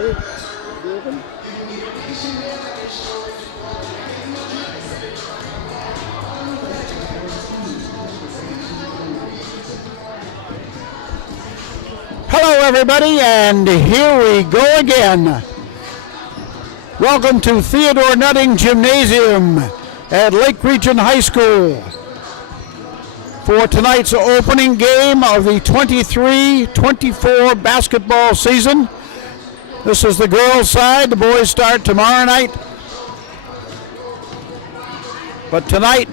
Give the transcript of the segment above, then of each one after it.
Hello, everybody, and here we go again. Welcome to Theodore Nutting Gymnasium at Lake Region High School for tonight's opening game of the 23-24 basketball season. This is the girls' side. The boys start tomorrow night. But tonight,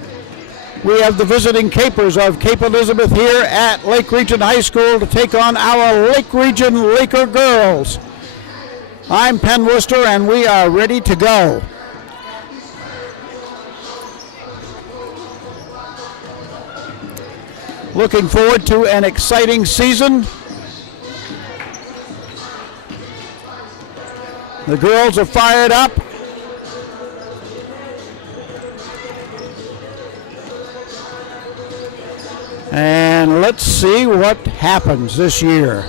we have the visiting Capers of Cape Elizabeth here at Lake Region High School to take on our Lake Region Laker girls. I'm Penn Worcester, and we are ready to go. Looking forward to an exciting season. The girls are fired up. And let's see what happens this year.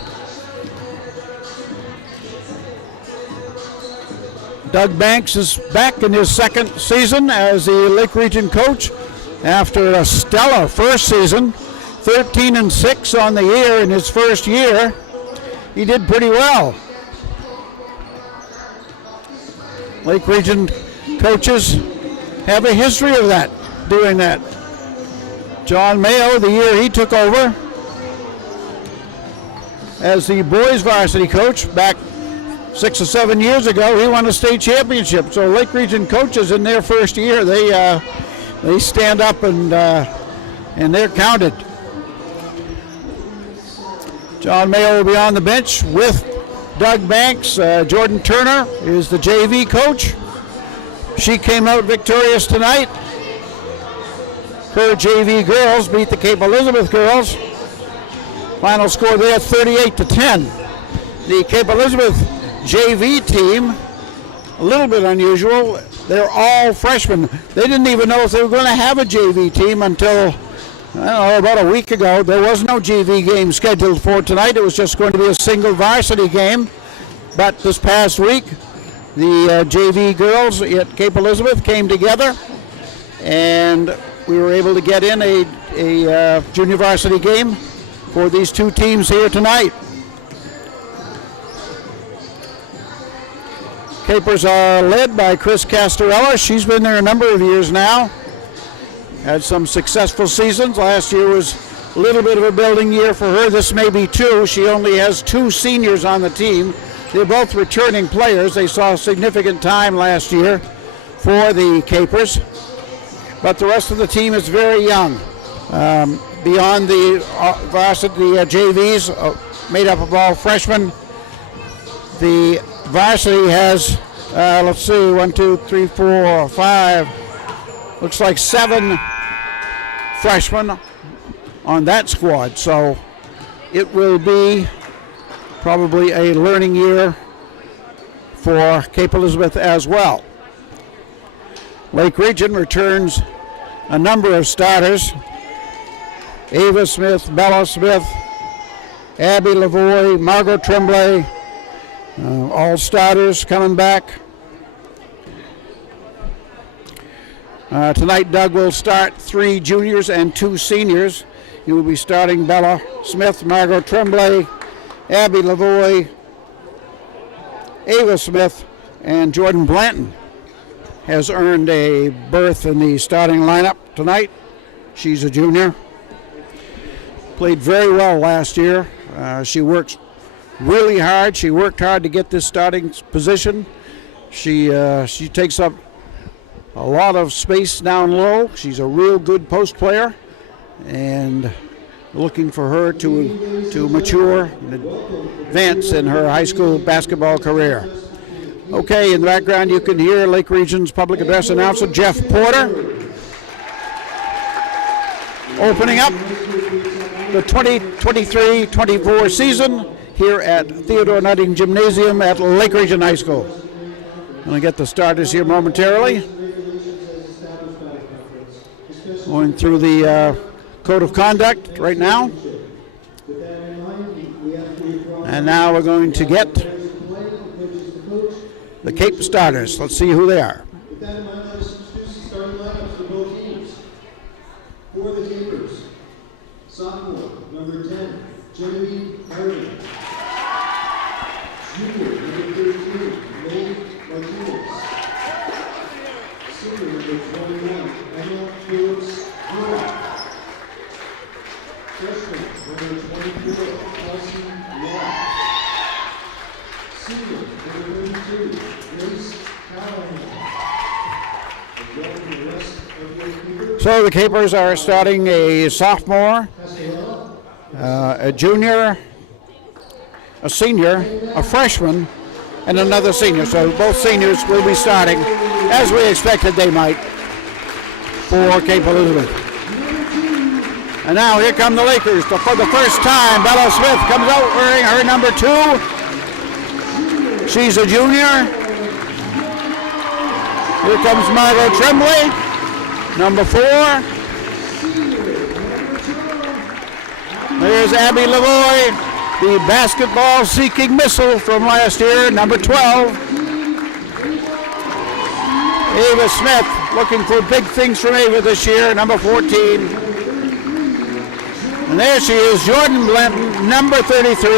Doug Banks is back in his second season as the Lake Region coach after a stellar first season, 13-6 on the year in his first year. He did pretty well. Lake Region coaches have a history of that, doing that. John Mayo, the year he took over as the boys varsity coach back 6 or 7 years ago, he won a state championship. So Lake Region coaches in their first year, they stand up and they're counted. John Mayo will be on the bench with Doug Banks. Jordan Turner is the JV coach. She came out victorious tonight. Her JV girls beat the Cape Elizabeth girls. Final score there, 38-10. The Cape Elizabeth JV team, a little bit unusual. They're all freshmen. They didn't even know if they were going to have a JV team until, about a week ago. There was no JV game scheduled for tonight. It was just going to be a single varsity game. But this past week, the JV girls at Cape Elizabeth came together, and we were able to get in a junior varsity game for these two teams here tonight. Capers are led by Chris Castorella. She's been there a number of years now. Had some successful seasons. Last year was a little bit of a building year for her. This may be two. She only has two seniors on the team. They're both returning players. They saw significant time last year for the Capers. But the rest of the team is very young. Beyond the varsity JVs, made up of all freshmen, the varsity has, 1, 2, 3, 4, 5, looks like 7 freshmen on that squad. So it will be probably a learning year for Cape Elizabeth as well. Lake Region returns a number of starters. Ava Smith, Bella Smith, Abby Lavoie, Margot Tremblay, all starters coming back. Tonight Doug will start 3 juniors and 2 seniors. He will be starting Bella Smith, Margot Tremblay, Abby Lavoie, Ava Smith, and Jordan Blanton has earned a berth in the starting lineup tonight. She's a junior. Played very well last year. She works really hard. She worked hard to get this starting position. She takes up a lot of space down low. She's a real good post player, and looking for her to mature and advance in her high school basketball career. Okay, in the background you can hear Lake Region's public address announcer Jeff Porter opening up the 2023-24 season here at Theodore Nutting Gymnasium at Lake Region High School. I'm going to get the starters here momentarily. Going through the code of conduct right now. And now we're going to get the Cape starters. Let's see who they are. With that in mind, let us introduce the starting lineups for both teams. For the Capers, sophomore, number 10, Genevieve Harriman. Junior, number 13, May Martinez. Senior, number 21, Emma Phillips-Brewer. Freshman, number 24, Kelsey Law. Senior, number 32, Grace Callahan. And welcome the rest of your Capers. So the Capers are starting a sophomore, a junior, a senior, a freshman, and another senior. So both seniors will be starting, as we expected they might, for Cape Elizabeth. And now here come the Lakers. For the first time, Bella Smith comes out wearing her number 2. She's a junior. Here comes Margot Tremblay, number 4. There's Abby Lavoie, the basketball-seeking missile from last year, number 12. Ava Smith, looking for big things from Ava this year, number 14. And there she is, Jordan Blanton, number 33.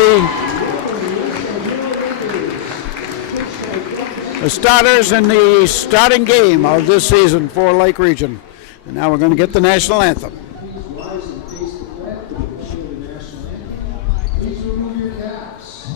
The starters in the starting game of this season for Lake Region. And now we're going to get the national anthem. Please rise and face the flag that will show the national anthem. Please remove your caps.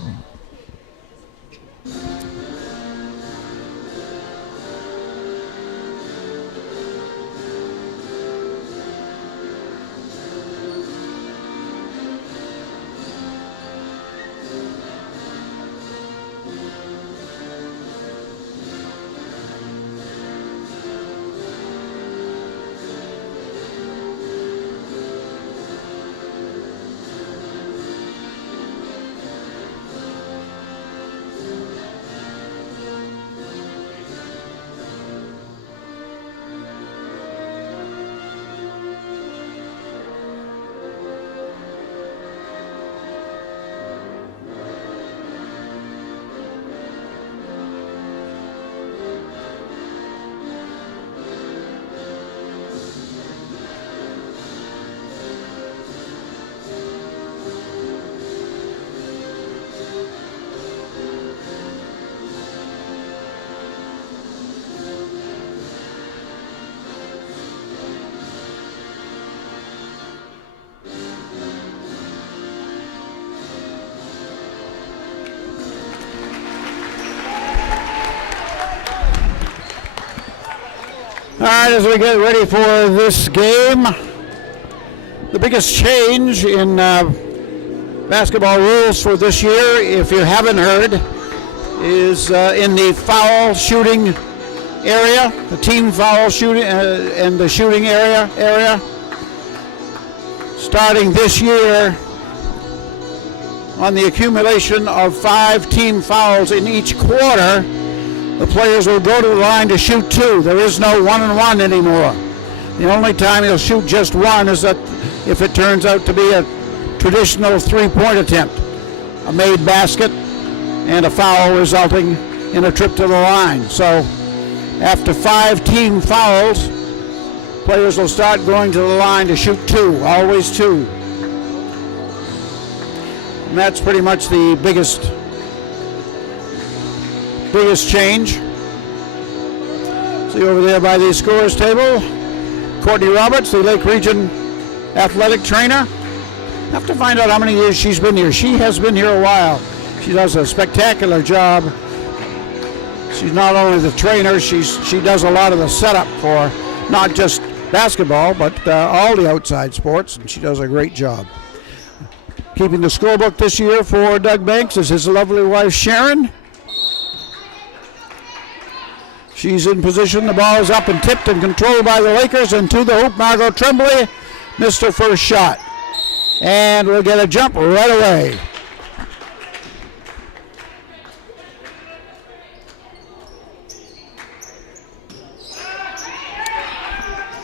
All right, as we get ready for this game, the biggest change in basketball rules for this year, if you haven't heard, is in the foul shooting area, the team foul shooting and the shooting area. Starting this year, on the accumulation of 5 team fouls in each quarter, the players will go to the line to shoot 2. There is no 1-on-1 anymore. The only time you'll shoot just 1 is that if it turns out to be a traditional 3-point attempt, a made basket, and a foul resulting in a trip to the line. So after 5 team fouls, players will start going to the line to shoot 2, always 2. And that's pretty much the biggest change. See over there by the scores table, Courtney Roberts, the Lake Region athletic trainer. Have to find out how many years she's been here. She has been here a while. She does a spectacular job. She's not only the trainer, she does a lot of the setup for not just basketball, but all the outside sports, and she does a great job. Keeping the scorebook this year for Doug Banks is his lovely wife, Sharon. She's in position. The ball is up and tipped and controlled by the Lakers. And to the hoop, Margot Tremblay missed her first shot. And we'll get a jump right away.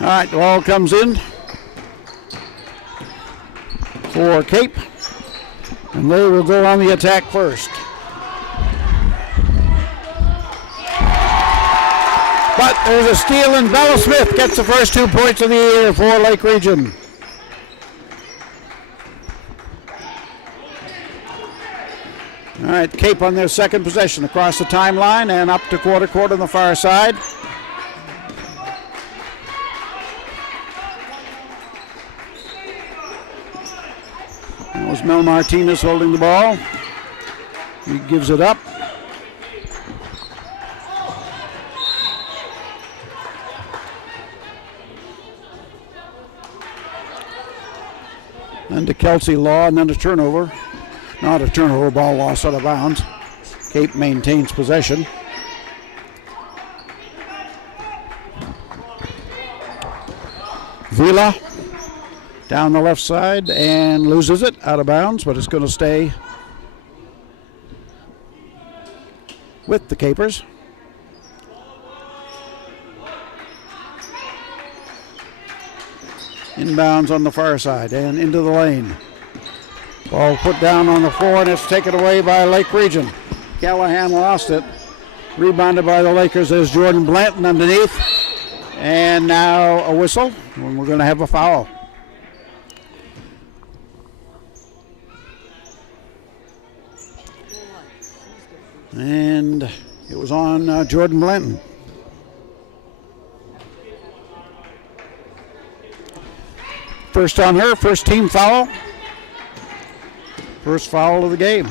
All right, the ball comes in for Cape. And they will go on the attack first. But there's a steal, and Bella Smith gets the first 2 points of the year for Lake Region. All right, Cape on their second possession across the timeline and up to quarter court on the far side. That was Mel Martinez holding the ball. He gives it up. Then to Kelsey Law, and then a turnover. Not a turnover, ball lost out of bounds. Cape maintains possession. Vila down the left side and loses it out of bounds, but it's going to stay with the Capers. Inbounds on the far side and into the lane. Ball put down on the floor, and it's taken away by Lake Region. Callahan lost it. Rebounded by the Lakers. There's Jordan Blanton underneath. And now a whistle, and we're going to have a foul. And it was on Jordan Blanton. First on her, first team foul. First foul of the game.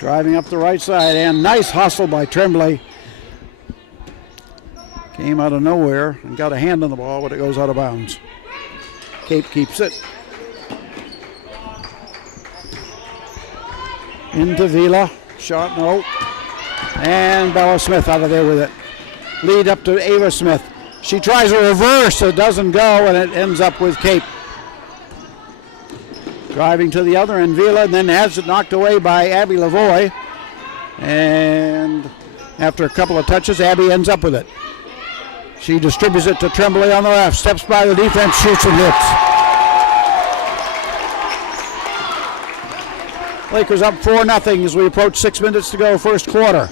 Driving up the right side, and nice hustle by Tremblay. Came out of nowhere and got a hand on the ball, but it goes out of bounds. Cape keeps it. Into Vila. Shot no. And Bella Smith out of there with it. Lead up to Ava Smith. She tries a reverse. It doesn't go, and it ends up with Cape. Driving to the other end, Vila, and then has it knocked away by Abby Lavoie. And after a couple of touches, Abby ends up with it. She distributes it to Tremblay on the left, steps by the defense, shoots and hits. Lakers up 4-0 as we approach 6 minutes to go, first quarter.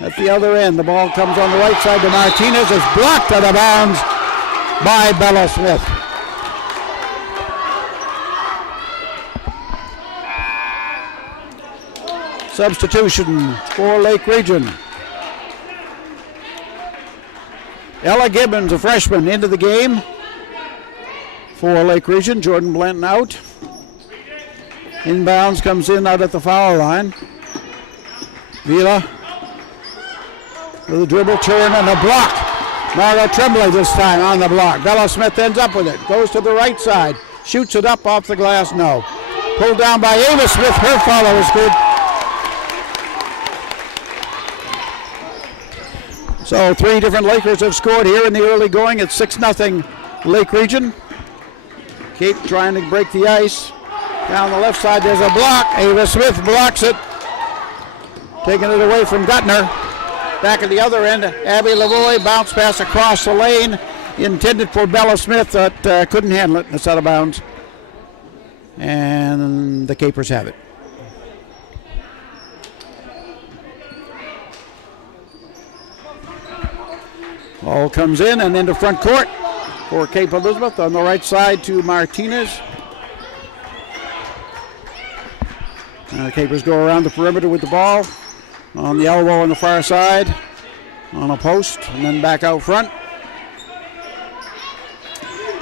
At the other end, the ball comes on the right side to Martinez. It's blocked out of bounds by Bella Smith. Substitution for Lake Region. Ella Gibbons, a freshman, into the game for Lake Region. Jordan Blanton out. Inbounds comes in out at the foul line. Vila with a dribble turn and a block. Margot Tremblay this time on the block. Bella Smith ends up with it. Goes to the right side. Shoots it up off the glass. No. Pulled down by Ava Smith. Her follow is good. So 3 different Lakers have scored here in the early going. It's 6-0 Lake Region. Cape trying to break the ice. Down the left side, there's a block. Ava Smith blocks it. Taking it away from Guttner. Back at the other end, Abby Lavoie bounce pass across the lane. Intended for Bella Smith, but couldn't handle it. It's out of bounds. And the Capers have it. Ball comes in and into front court for Cape Elizabeth on the right side to Martinez. The Capers go around the perimeter with the ball on the elbow on the far side on a post and then back out front.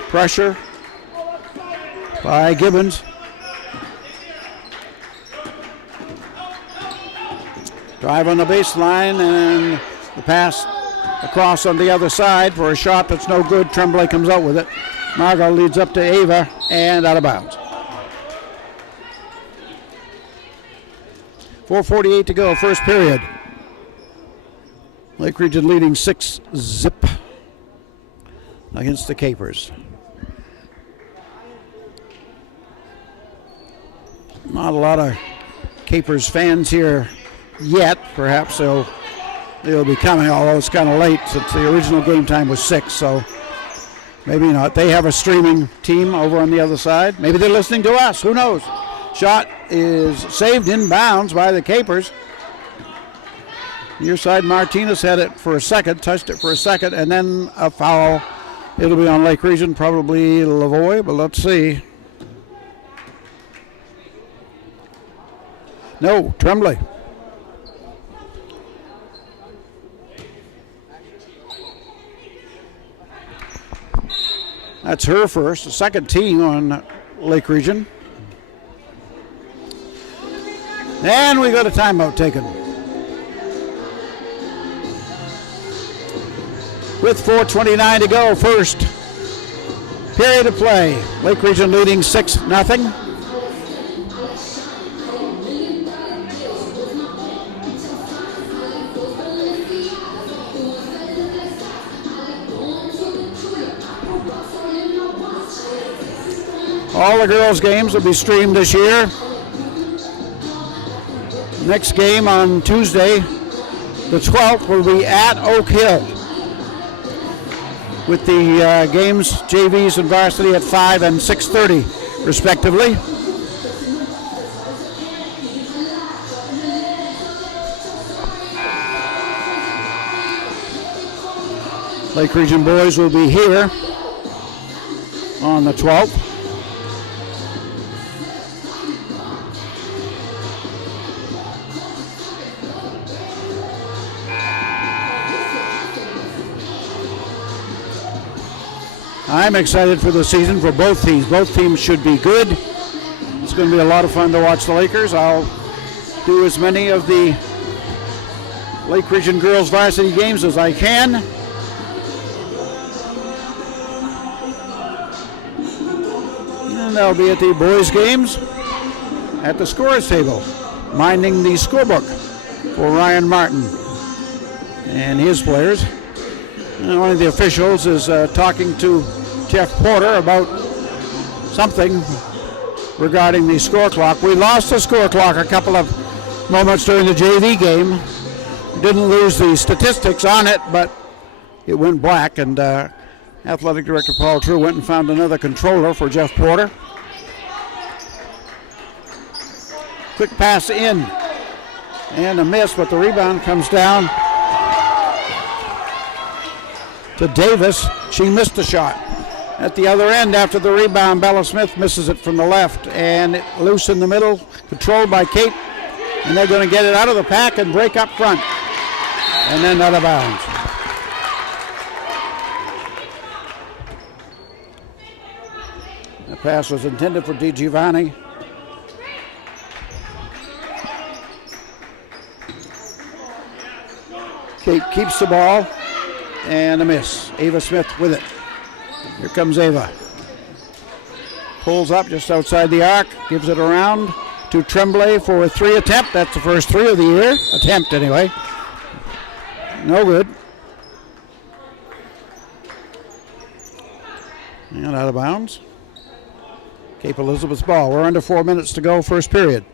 Pressure by Gibbons. Drive on the baseline and the pass across on the other side for a shot that's no good. Tremblay comes out with it. Margot leads up to Ava and out of bounds. 4:48 to go, first period. Lake Region leading 6-0 against the Capers. Not a lot of Capers fans here yet. Perhaps they'll be coming, although it's kind of late since the original game time was 6, so maybe not. They have a streaming team over on the other side. Maybe they're listening to us. Who knows? Shot is saved in bounds by the Capers. Near side, Martinez had it for a second, touched it for a second, and then a foul. It'll be on Lake Region, probably Lavoie, but let's see. No, Tremblay. That's her first, the second team on Lake Region. And we got a timeout taken. With 4:29 to go, first period of play. Lake Region leading 6-0. All the girls' games will be streamed this year. Next game on Tuesday, the 12th, will be at Oak Hill, with the games, JVs and varsity, at 5 and 6:30, respectively. Lake Region boys will be here on the 12th. I'm excited for the season for both teams. Both teams should be good. It's going to be a lot of fun to watch the Lakers. I'll do as many of the Lake Region girls varsity games as I can. And I'll be at the boys games at the scores table, minding the scorebook for Ryan Martin and his players. And one of the officials is talking to Jeff Porter about something regarding the score clock. We lost the score clock a couple of moments during the JV game. Didn't lose the statistics on it, but it went black, and Athletic Director Paul True went and found another controller for Jeff Porter. Quick pass in, and a miss, but the rebound comes down to Davis. She missed the shot. At the other end, after the rebound, Bella Smith misses it from the left, and loose in the middle, controlled by Kate, and they're going to get it out of the pack and break up front, and then out of bounds. The pass was intended for DiGiovanni. Kate keeps the ball, and a miss. Ava Smith with it. Here comes Ava. Pulls up just outside the arc, gives it around to Tremblay for a three attempt. That's the first three of the year. Attempt, anyway. No good. And out of bounds. Cape Elizabeth's ball. We're under 4 minutes to go, first period.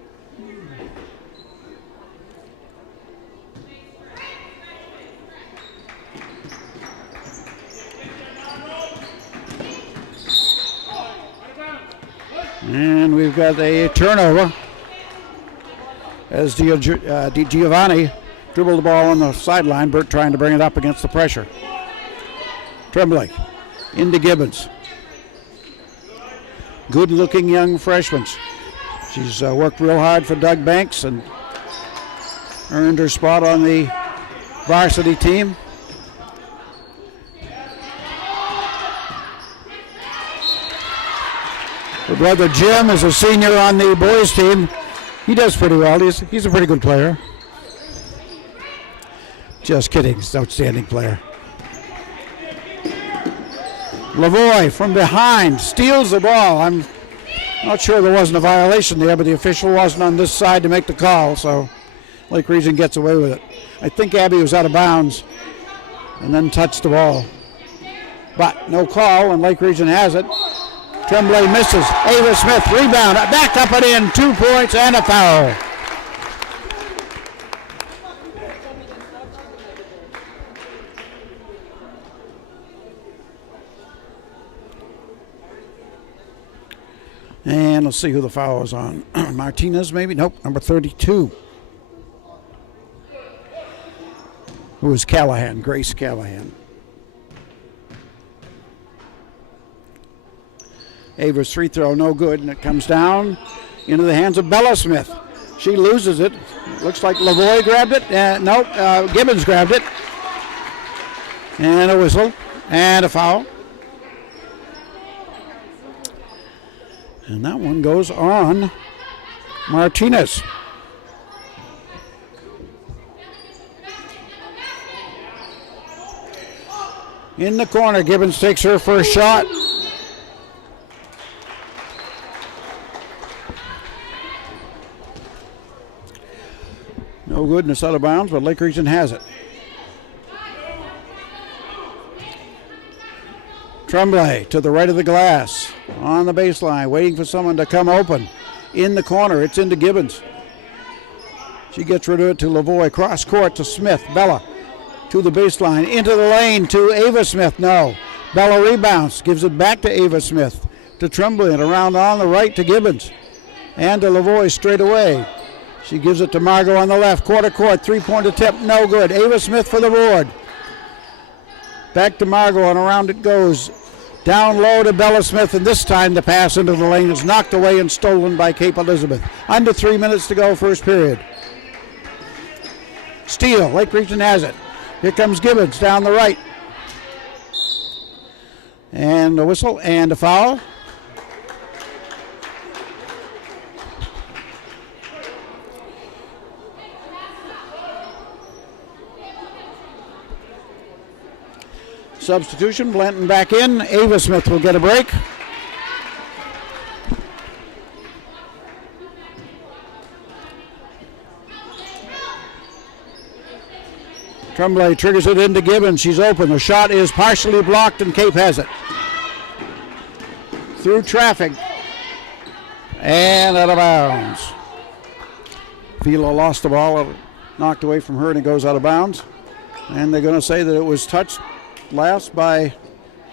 And we've got a turnover as Giovanni dribbled the ball on the sideline. Burt trying to bring it up against the pressure. Tremblay into Gibbons. Good-looking young freshman. She's worked real hard for Doug Banks and earned her spot on the varsity team. Her brother Jim is a senior on the boys team. He does pretty well. He's a pretty good player. Just kidding. He's an outstanding player. Lavoie from behind steals the ball. I'm not sure there wasn't a violation there, but the official wasn't on this side to make the call, so Lake Region gets away with it. I think Abby was out of bounds and then touched the ball. But no call, and Lake Region has it. Tremblay misses. Ava Smith rebound. Back up and in. 2 points and a foul. And let's see who the foul is on. Martinez, maybe? Nope, number 32. Who was Callahan, Grace Callahan. Ava's free throw, no good, and it comes down into the hands of Bella Smith. She loses it. Looks like Lavoie grabbed it. Nope, Gibbons grabbed it. And a whistle and a foul. And that one goes on Martinez. In the corner, Gibbons takes her first shot. No good, and it's out of bounds, but Lake Region has it. Tremblay to the right of the glass, on the baseline, waiting for someone to come open. In the corner, it's into Gibbons. She gets rid of it to Lavoie, cross court to Smith. Bella to the baseline, into the lane to Ava Smith. No. Bella rebounds, gives it back to Ava Smith, to Tremblay, and around on the right to Gibbons. And to Lavoie straight away. She gives it to Margot on the left, quarter court, three-pointer tip, no good. Ava Smith for the board. Back to Margot, and around it goes. Down low to Bella Smith, and this time the pass into the lane is knocked away and stolen by Cape Elizabeth. Under 3 minutes to go, first period. Steele, Lake Region has it. Here comes Gibbons down the right. And a whistle and a foul. Substitution, Blanton back in. Ava Smith will get a break. Tremblay triggers it into Gibbons. She's open. The shot is partially blocked, and Cape has it. Through traffic. And out of bounds. Vila lost the ball, knocked away from her, and it goes out of bounds. And they're going to say that it was touched last by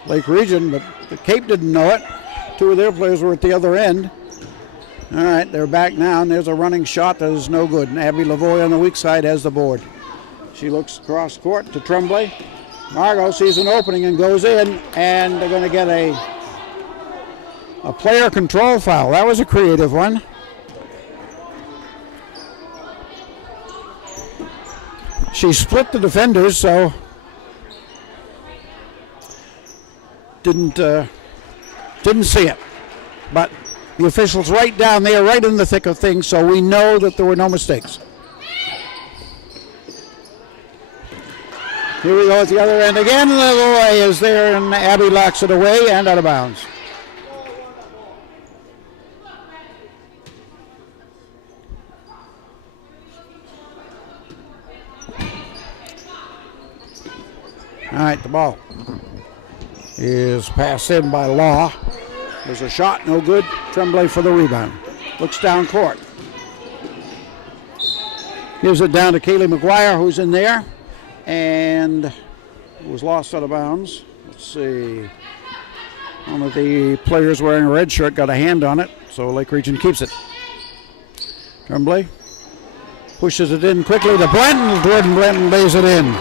Lake Region, but the Cape didn't know it. Two of their players were at the other end. All right, they're back now, and there's a running shot that is no good. And Abby Lavoie on the weak side has the board. She looks across court to Tremblay. Margot sees an opening and goes in, and they're going to get a player control foul. That was a creative one. She split the defenders, so didn't see it. But the official's right down there, right in the thick of things, so we know that there were no mistakes. Here we go at the other end again. Lavoie is there, and Abby locks it away and out of bounds. All right, the ball is passed in by Law. There's a shot, no good. Tremblay for the rebound. Looks down court. Gives it down to Kaylee McGuire, who's in there. And it was lost out of bounds. Let's see. One of the players wearing a red shirt got a hand on it, so Lake Region keeps it. Tremblay pushes it in quickly to Blanton. Jordan Blanton lays it in.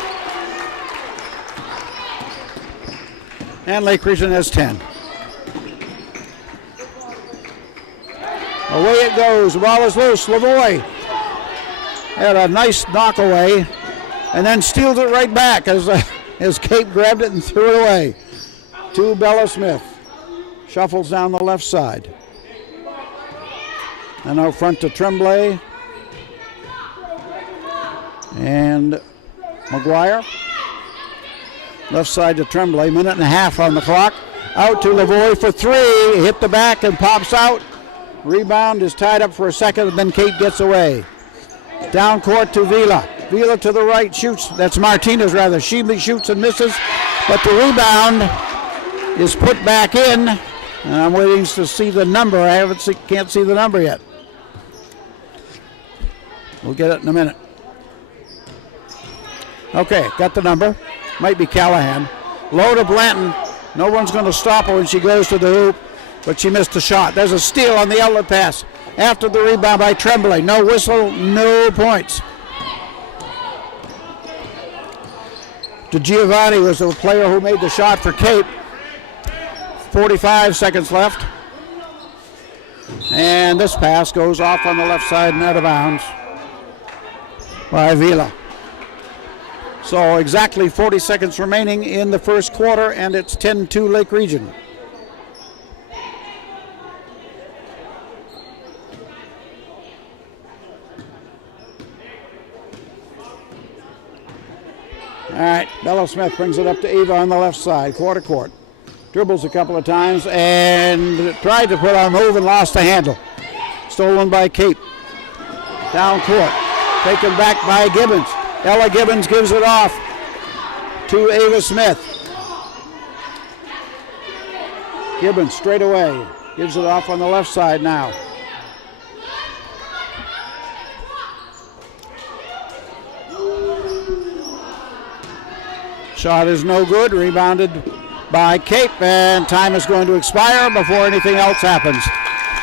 And Lake Region has 10. Away it goes. The ball is loose. Lavoie had a nice knockaway and then steals it right back as Cape grabbed it and threw it away. To Bella Smith. Shuffles down the left side. And out front to Tremblay. And McGuire. Left side to Tremblay. Minute and a half on the clock. Out to Lavoie for three. Hit the back and pops out. Rebound is tied up for a second, and then Kate gets away. Down court to Vila. Vila to the right, shoots. That's Martinez, rather. She shoots and misses, but the rebound is put back in, and I'm waiting to see the number. I can't see the number yet. We'll get it in a minute. Okay, got the number. Might be Callahan. Low to Blanton. No one's going to stop her when she goes to the hoop, but she missed a shot. There's a steal on the outlet pass after the rebound by Tremblay. No whistle, no points. Giovanni was the player who made the shot for Cape. 45 seconds left. And this pass goes off on the left side and out of bounds by Vila. So exactly 40 seconds remaining in the first quarter, and it's 10-2 Lake Region. All right, Bella Smith brings it up to Eva on the left side, quarter court. Dribbles a couple of times and tried to put on a move and lost the handle. Stolen by Cape. Down court. Taken back by Gibbons. Ella Gibbons gives it off to Ava Smith. Gibbons straight away. Gives it off on the left side now. Shot is no good. Rebounded by Cape, and time is going to expire before anything else happens.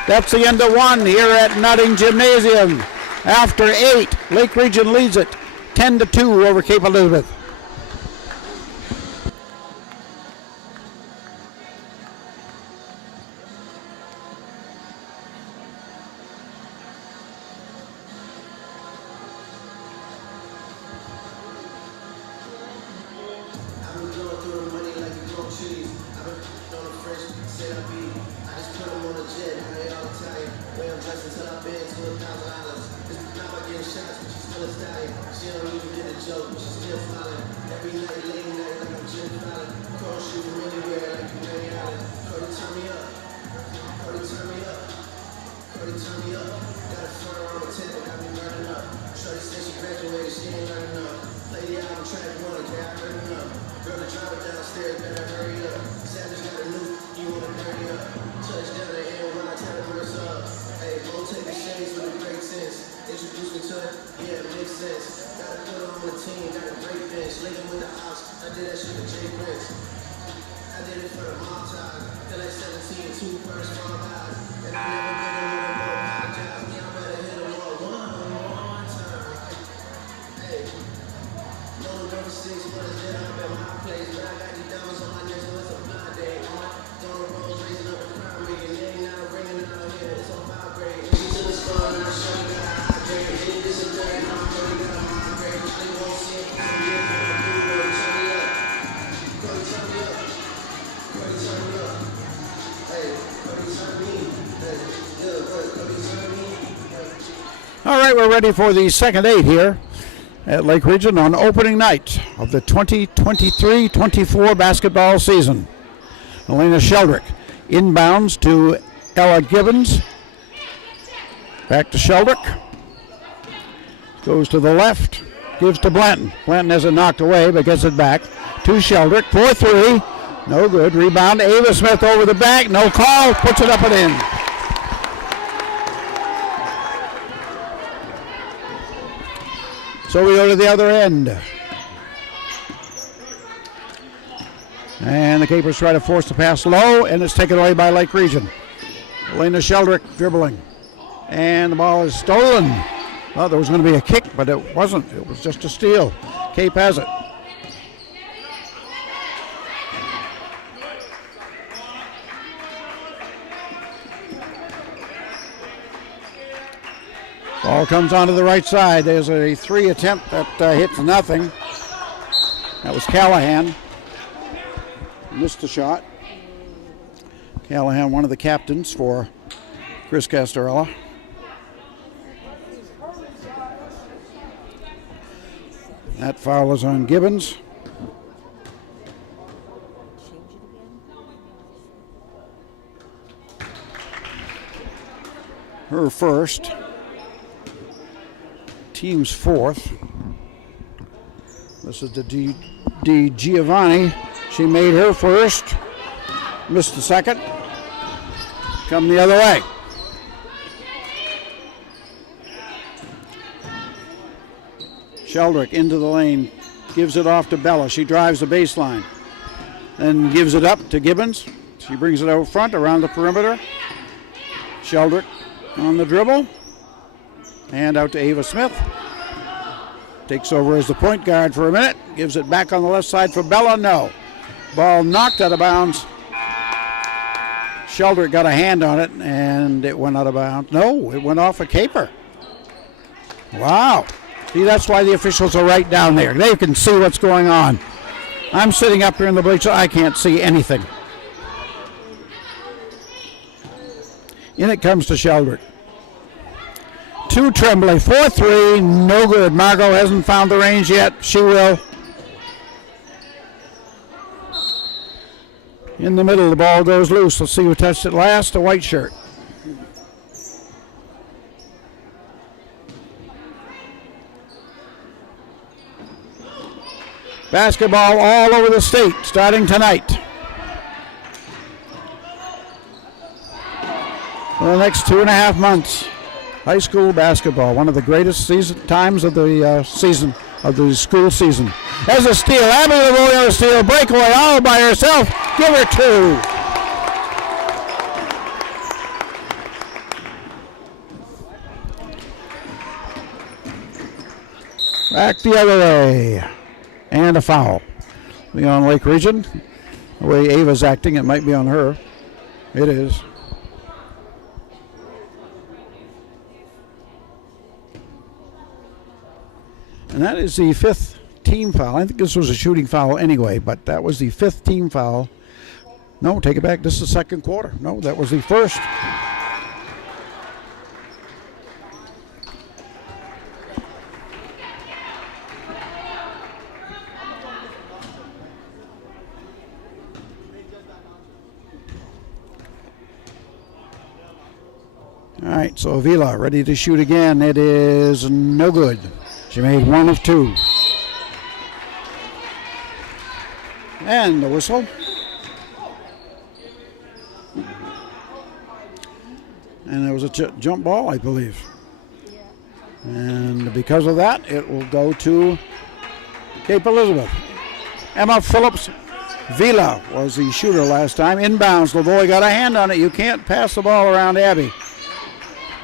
That's the end of one here at Nutting Gymnasium. After 8, Lake Region leads it 10-2 over Cape Elizabeth. All right, we're ready for the second 8 here at Lake Region on opening night of the 2023-24 basketball season. Elena Sheldrick inbounds to Ella Gibbons. Back to Sheldrick. Goes to the left. Gives to Blanton. Blanton has it knocked away, but gets it back to Sheldrick. 4-3. No good. Rebound. Ava Smith over the back. No call. Puts it up and in. So we go to the other end. And the Capers try to force the pass low, and it's taken away by Lake Region. Elena Sheldrick dribbling. And the ball is stolen. Well, there was going to be a kick, but it wasn't. It was just a steal. Cape has it. Ball comes onto the right side. There's a 3 attempt that hits nothing. That was Callahan. Missed the shot. Callahan, one of the captains for Chris Castorella. That foul is on Gibbons. Her first. Team's fourth. This is the Di Giovanni. She made her first. Missed the second. Come the other way. Sheldrick into the lane. Gives it off to Bella. She drives the baseline. Then gives it up to Gibbons. She brings it out front around the perimeter. Sheldrick on the dribble. And out to Ava Smith. takes over as the point guard for a minute. Gives it back on the left side for Bella. No. Ball knocked out of bounds. Sheldrick got a hand on it, and it went out of bounds. No, it went off a caper. Wow. See, that's why the officials are right down there. They can see what's going on. I'm sitting up here in the bleachers. I can't see anything. In it comes to Sheldrick. 2 Tremblay, 4-3, no good. Margot hasn't found the range yet. She will. In the middle, the ball goes loose. Let's see who touched it last. A white shirt. Basketball all over the state starting tonight. For the next 2.5 months. High school basketball, one of the greatest times of the season, of the school season. As a steal, Abby Lavoie on a steal, breakaway all by herself. Give her 2. Back the other way. And a foul. Be on Lake Region. The way Ava's acting, it might be on her. It is. And that is the 5th team foul. I think this was a shooting foul anyway, but that was the 5th team foul. No, take it back. This is the second quarter. No, that was the first. All right, so Avila ready to shoot again. It is no good. She made 1 of 2. And the whistle. And there was a jump ball, I believe. And because of that, it will go to Cape Elizabeth. Emma Phillips Vila was the shooter last time. Inbounds, Lavoie got a hand on it. You can't pass the ball around Abby.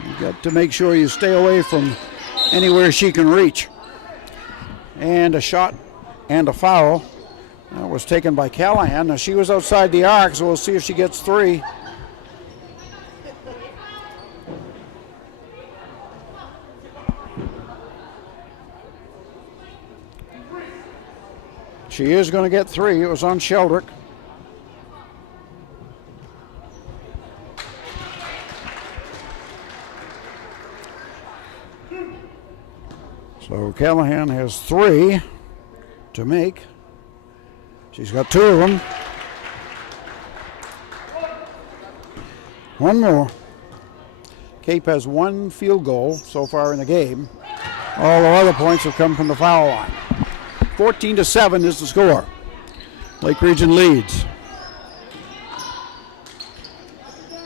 You've got to make sure you stay away from anywhere she can reach. And a shot and a foul. That was taken by Callahan. Now she was outside the arc, so we'll see if she gets 3. She is going to get 3. It was on Sheldrick. So Callahan has 3 to make. She's got 2 of them. 1 more. Cape has 1 field goal so far in the game. All the other points have come from the foul line. 14-7 is the score. Lake Region leads.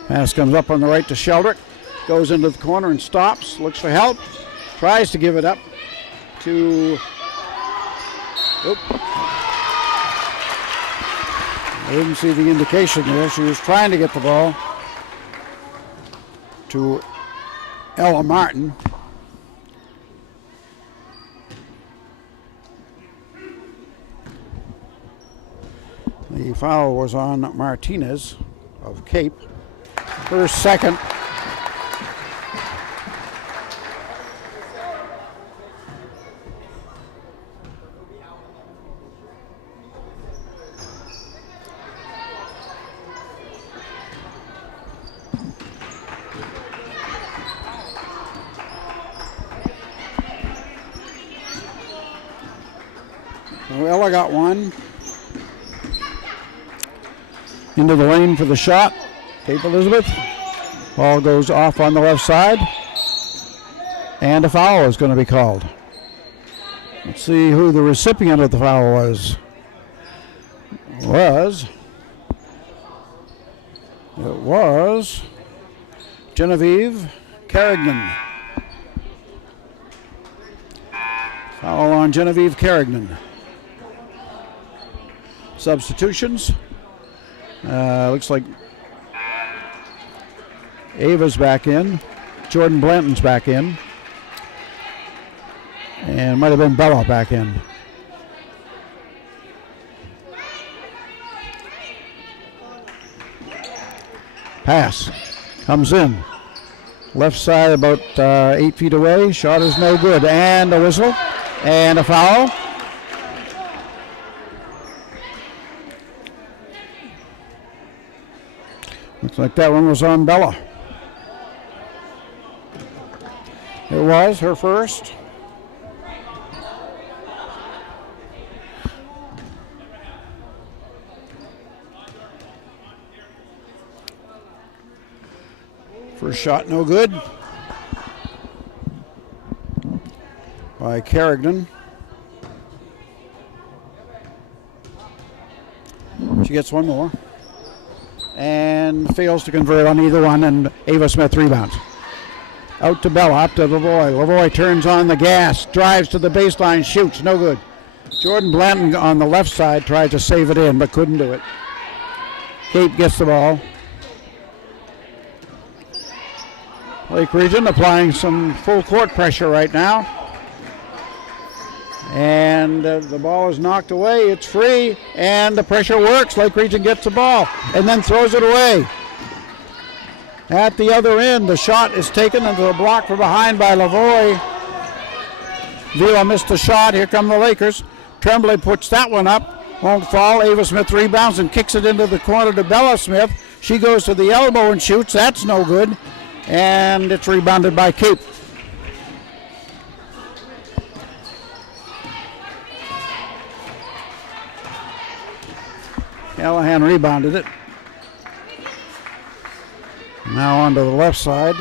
Pass comes up on the right to Sheldrick. Goes into the corner and stops. Looks for help. Tries to give it up to... Oop. I didn't see the indication there. She was trying to get the ball to Ella Martin. The foul was on Martinez of Cape. Her second. So Ella got 1. Into the lane for the shot. Cape Elizabeth. Ball goes off on the left side. And a foul is going to be called. Let's see who the recipient of the foul was. It was Genevieve Carignan. Foul on Genevieve Carignan. Substitutions. Looks like Ava's back in. Jordan Blanton's back in. And might have been Bella back in. Pass. Comes in. Left side about 8 feet away. Shot is no good. And a whistle. And a foul. Looks like that one was on Bella. It was her first. First shot no good by Carrigan. She gets one more and fails to convert on either one, and Ava Smith rebounds. Out to Bella, up to Lavoie. Lavoie turns on the gas, drives to the baseline, shoots, no good. Jordan Blanton on the left side tried to save it in, but couldn't do it. Cape gets the ball. Lake Region applying some full court pressure right now. And the ball is knocked away. It's free, and the pressure works. Lake Region gets the ball and then throws it away. At the other end, the shot is taken into the block from behind by Lavoie. Vila missed the shot. Here come the Lakers. Tremblay puts that one up. Won't fall. Ava Smith rebounds and kicks it into the corner to Bella Smith. She goes to the elbow and shoots. That's no good. And it's rebounded by Cape. Callahan rebounded it. Now on to the left side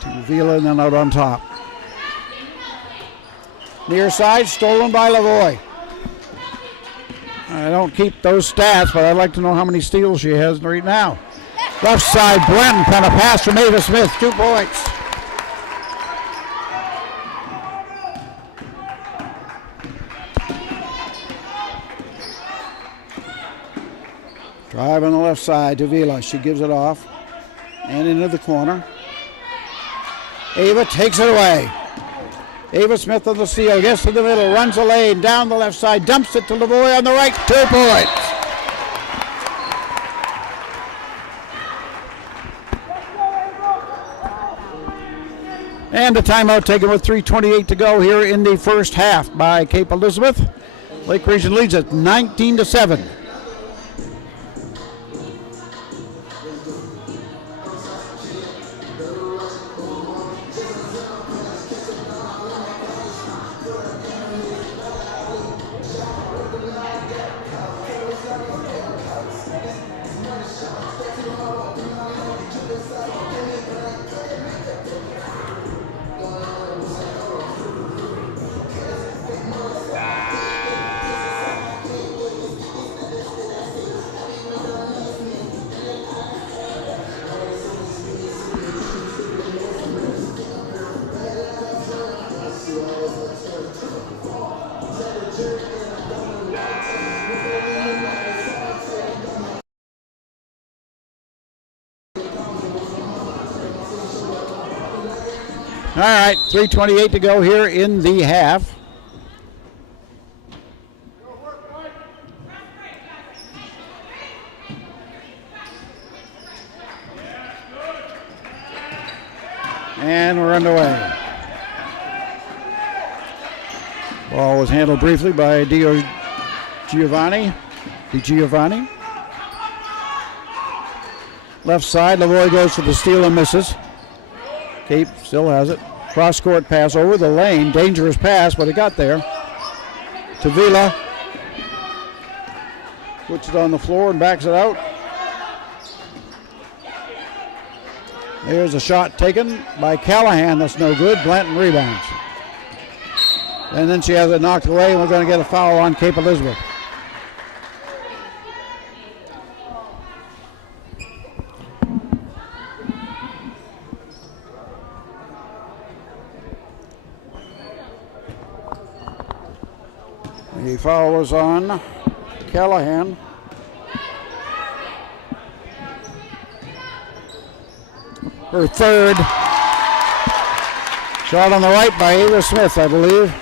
to Vila and then out on top. Near side stolen by Lavoie. I don't keep those stats, but I'd like to know how many steals she has right now. Left side, Blanton on a pass from Ava Smith, 2 points. Drive on the left side to Vila. She gives it off and into the corner. Ava takes it away. Ava Smith on the steal, gets to the middle, runs the lane, down the left side, dumps it to Lavoie on the right, 2 points. And a timeout taken with 3:28 to go here in the first half by Cape Elizabeth. Lake Region leads it 19-7. All right, 3:28 to go here in the half. And we're underway. Ball was handled briefly by Giovanni. Left side, Lavoie goes for the steal and misses. Cape still has it. Cross-court pass over the lane. Dangerous pass, but it got there. To Vila. Puts it on the floor and backs it out. There's a shot taken by Callahan. That's no good. Blanton rebounds. And then she has it knocked away, and we're going to get a foul on Cape Elizabeth. The foul was on Callahan. Her third. Shot on the right by Ava Smith, I believe.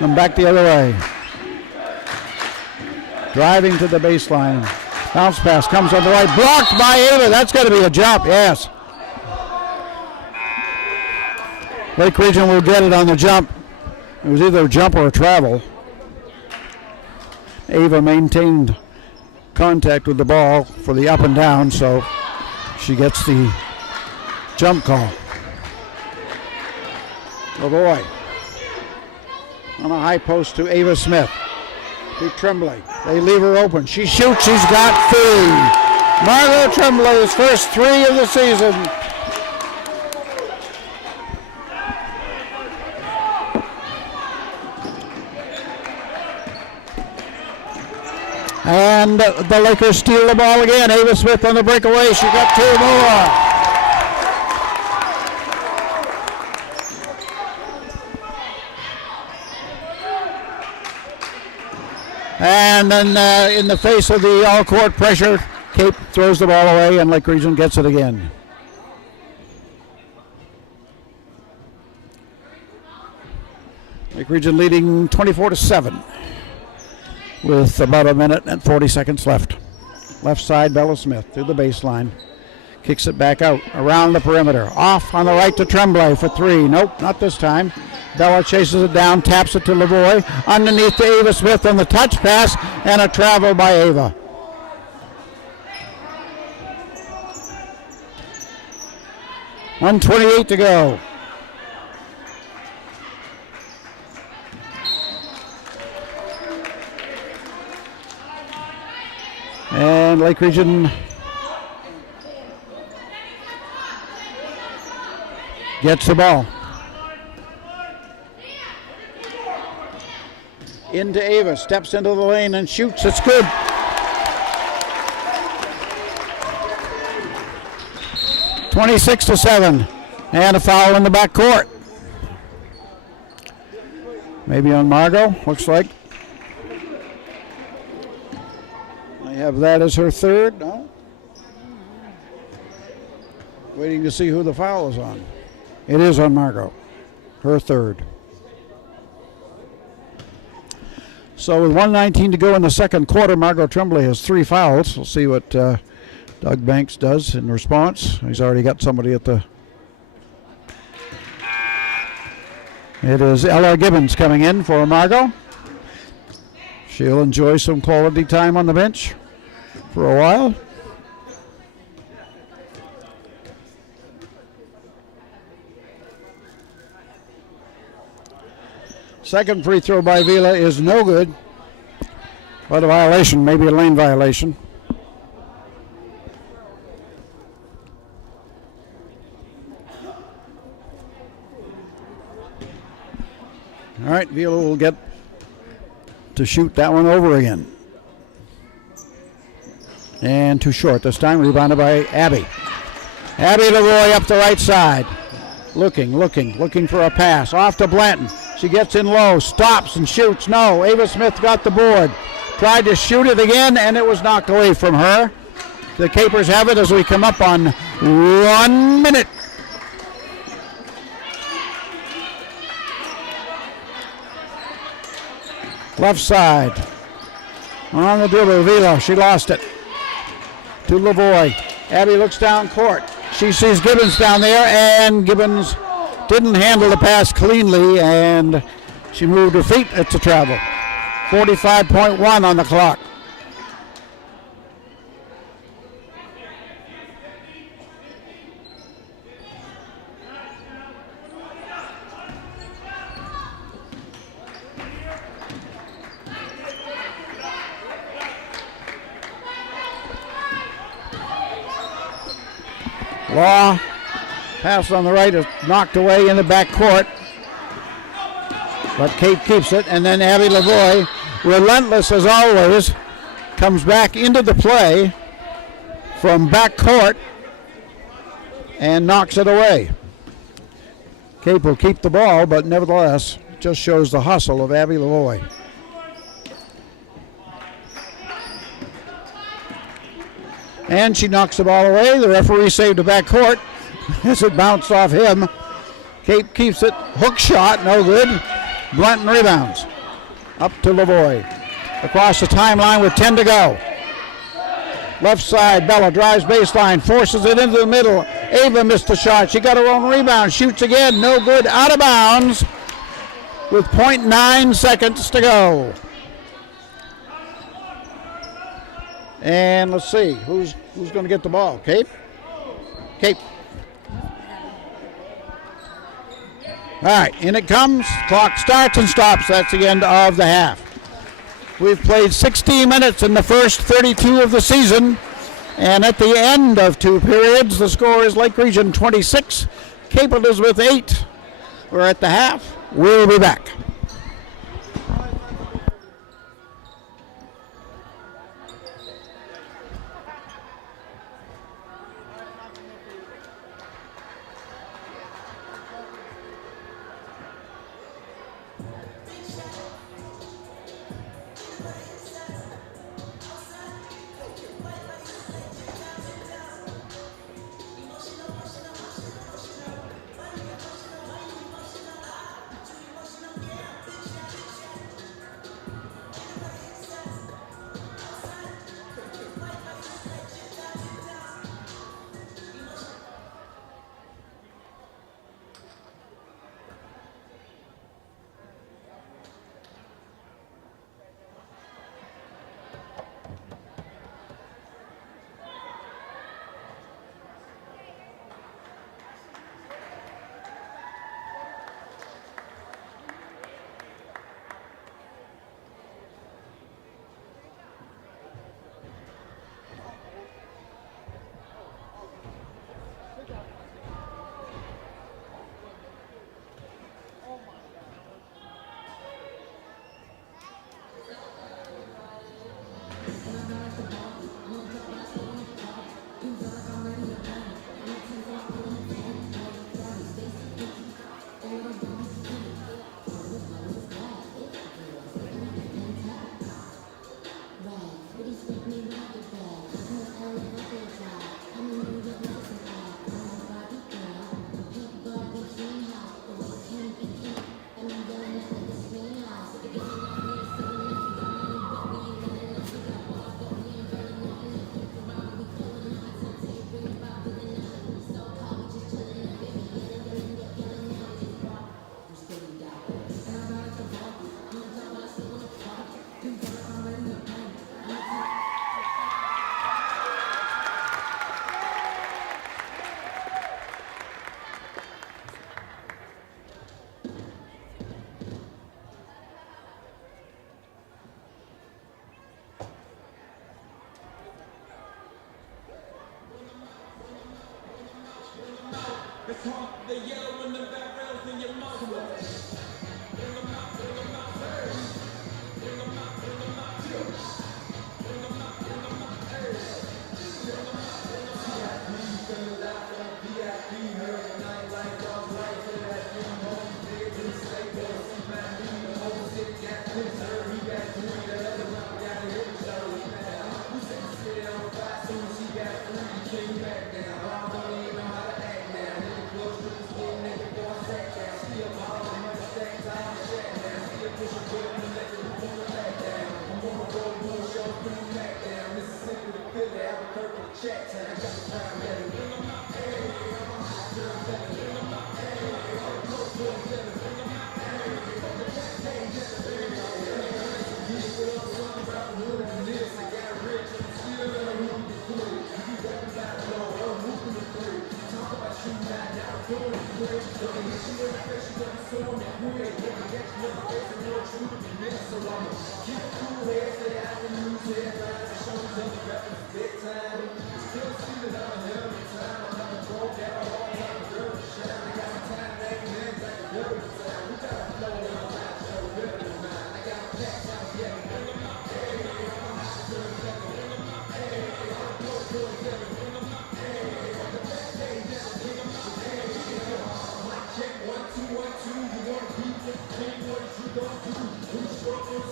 And back the other way. Driving to the baseline. Bounce pass comes on the right. Blocked by Ava. That's got to be a jump, yes. Lake Region will get it on the jump. It was either a jump or a travel. Ava maintained contact with the ball for the up and down, so she gets the jump call. Lavoie on a high post to Ava Smith. To Tremblay. They leave her open. She shoots. She's got 3. Margot Tremblay's first 3 of the season. And the Lakers steal the ball again. Ava Smith on the breakaway. She got 2 more. And then in the face of the all-court pressure, Cape throws the ball away and Lake Region gets it again. Lake Region leading 24-7 with about a minute and 40 seconds left. Left side, Bella Smith through the baseline. Kicks it back out around the perimeter. Off on the right to Tremblay for 3. Nope, not this time. Bella chases it down, taps it to Lavoie. Underneath to Ava Smith on the touch pass, and a travel by Ava. .128 to go. And Lake Region gets the ball. Into Ava, steps into the lane and shoots. It's good. (26-7), and a foul in the back court. Maybe on Margot, looks like. I have that as her 3rd. No. Waiting to see who the foul is on. It is on Margot, her 3rd. So with 1:19 to go in the second quarter, Margot Tremblay has 3 fouls. We'll see what Doug Banks does in response. He's already got somebody at the... It is Ella Gibbons coming in for Margot. She'll enjoy some quality time on the bench for a while. Second free throw by Vila is no good. But a violation, maybe a lane violation. All right, Vila will get to shoot that one over again. And too short this time, rebounded by Abby. Abby Lavoie up the right side. Looking for a pass. Off to Blanton. She gets in low, stops and shoots. No, Ava Smith got the board. Tried to shoot it again, and it was knocked away from her. The Capers have it as we come up on 1 minute. Left side. On the dribble, Vila. She lost it. To Lavoie. Abby looks down court. She sees Gibbons down there, and Gibbons didn't handle the pass cleanly, and she moved her feet. It's a travel. 45.1 on the clock. Law, pass on the right is knocked away in the back court. But Cape keeps it, and then Abby Lavoie, relentless as always, comes back into the play from back court and knocks it away. Cape will keep the ball, but nevertheless, just shows the hustle of Abby Lavoie. And she knocks the ball away. The referee saved the back court as it bounced off him. Cape keeps it. Hook shot, no good. Blunt rebounds. Up to Lavoie. Across the timeline with 10 to go. Left side, Bella drives baseline, forces it into the middle. Ava missed the shot. She got her own rebound. Shoots again, no good. Out of bounds with 0.9 seconds to go. And let's see, who's going to get the ball? Cape? Cape. All right, in it comes. Clock starts and stops. That's the end of the half. We've played 16 minutes in the first 32 of the season. And at the end of 2 periods, the score is Lake Region 26, Cape Elizabeth 8. We're at the half. We'll be back. The yellow and the barrels in your mouth. Bring 'em out, bring 'em out, bring 'em out, hey. Bring 'em out, bring 'em out, bring 'em out, bring 'em out, hey. Bring 'em out, bring 'em out. VIP, feel alive on VIP, heard night like all life in that dream home. Big to the state, boy, see my knee, the whole city got this, heard he got 3, that other round got a hit, so he mad. Who said he spit on 5, soon as he got 3, he came back down. I don't even know how to act now.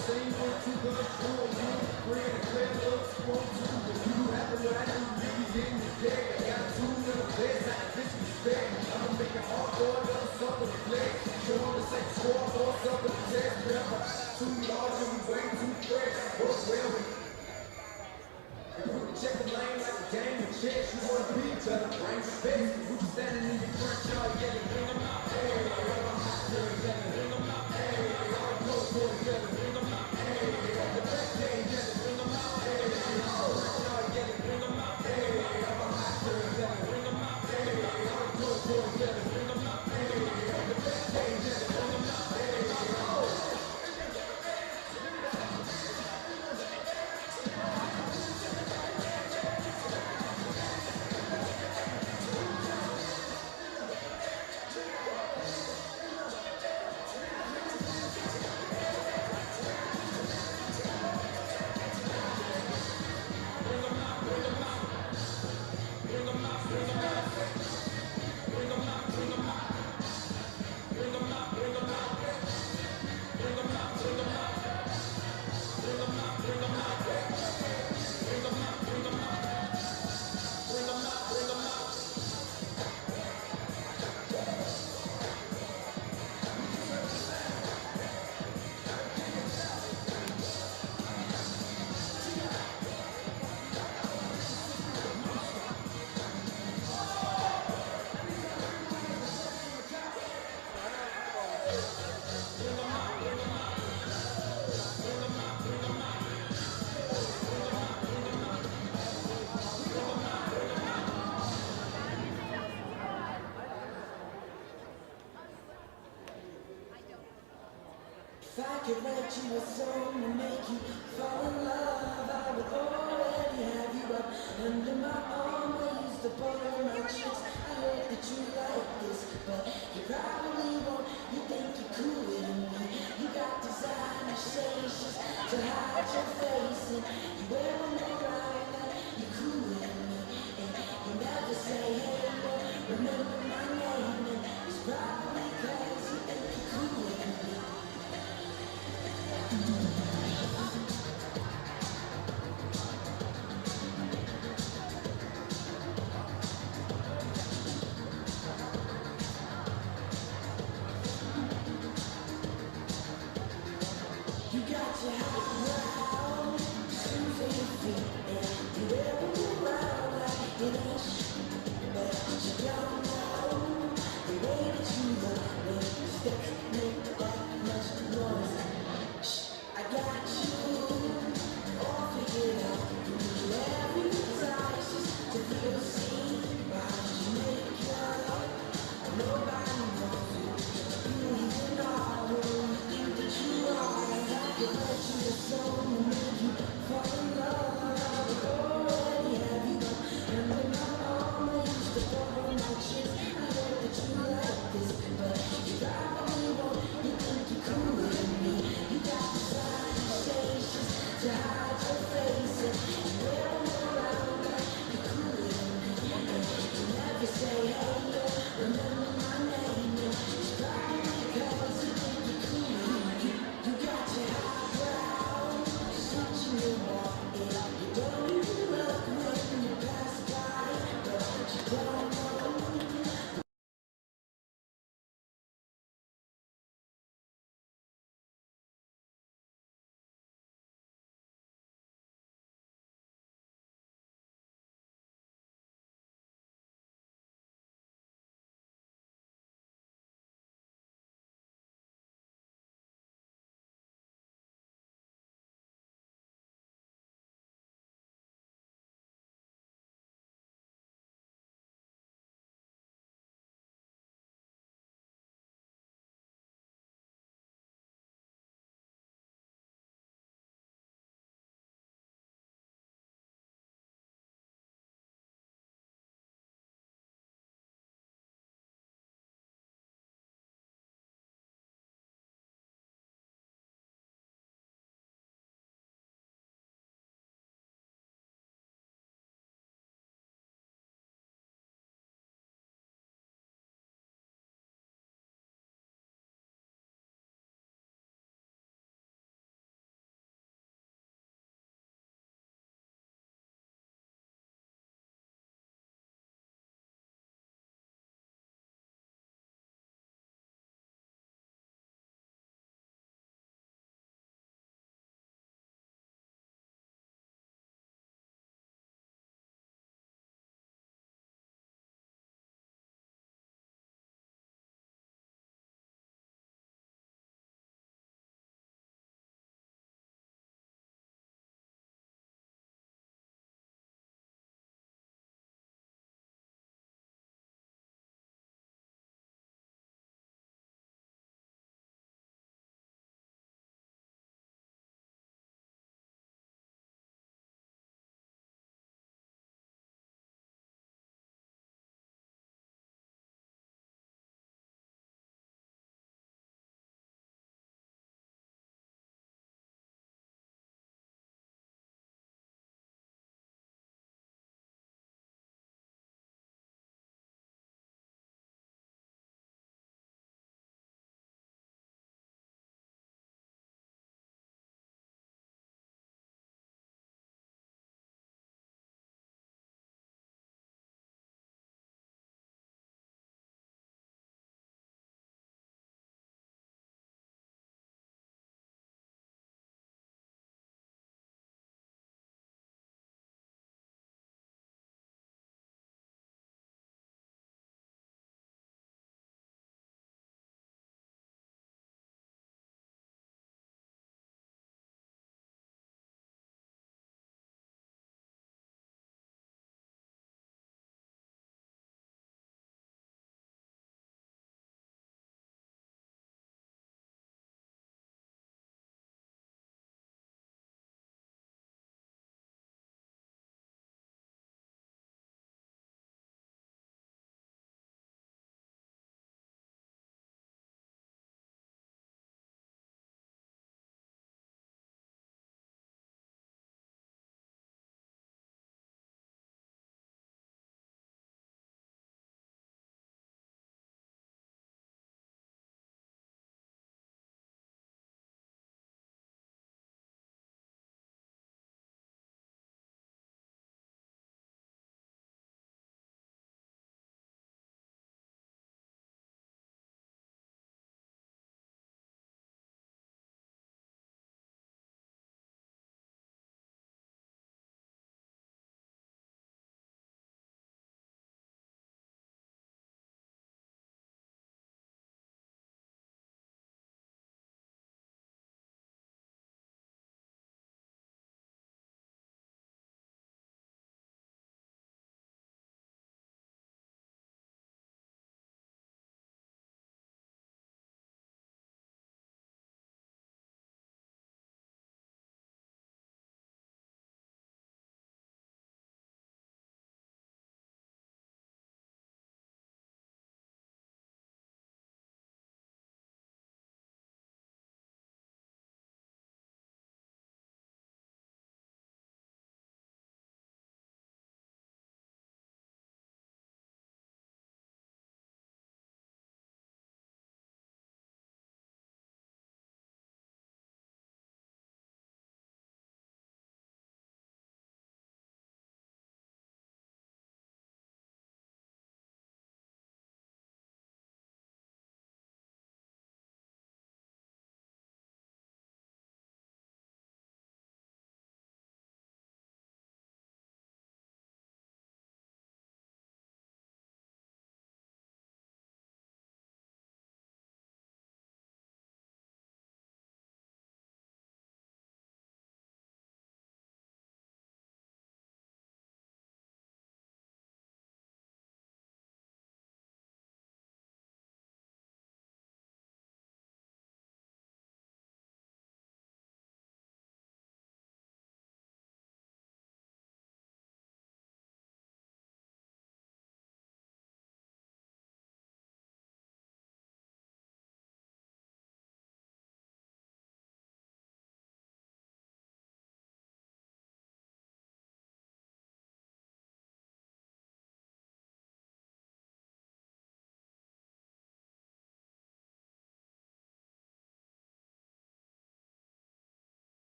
Same way to the floor, you free and clear looks, 1, 2, if you have the right to I could write you a song to make you fall in love, I would already have you up under my arm. I used to borrow my tricks. I hope that you like this, but you probably won't. You think you're cooler than me. You got designer shades just to hide your face, and you wear them around like you're cooler than me. And you never say hey, but remember my name, and it's probably 'cause you think you're cooler than me.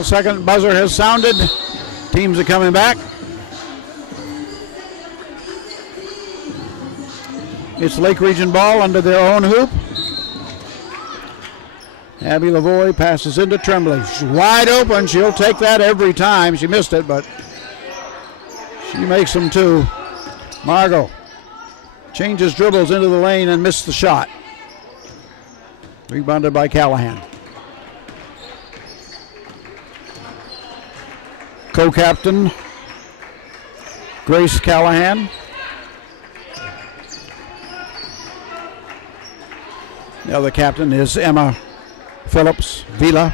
Second buzzer has sounded. Teams are coming back. It's Lake Region ball under their own hoop. Abby Lavoie passes into Tremblay. She's wide open. She'll take that every time. She missed it, but she makes them too. Margot changes dribbles into the lane and missed the shot. Rebounded by Callahan. Co-captain Grace Callahan. The other captain is Emma Phillips Vila.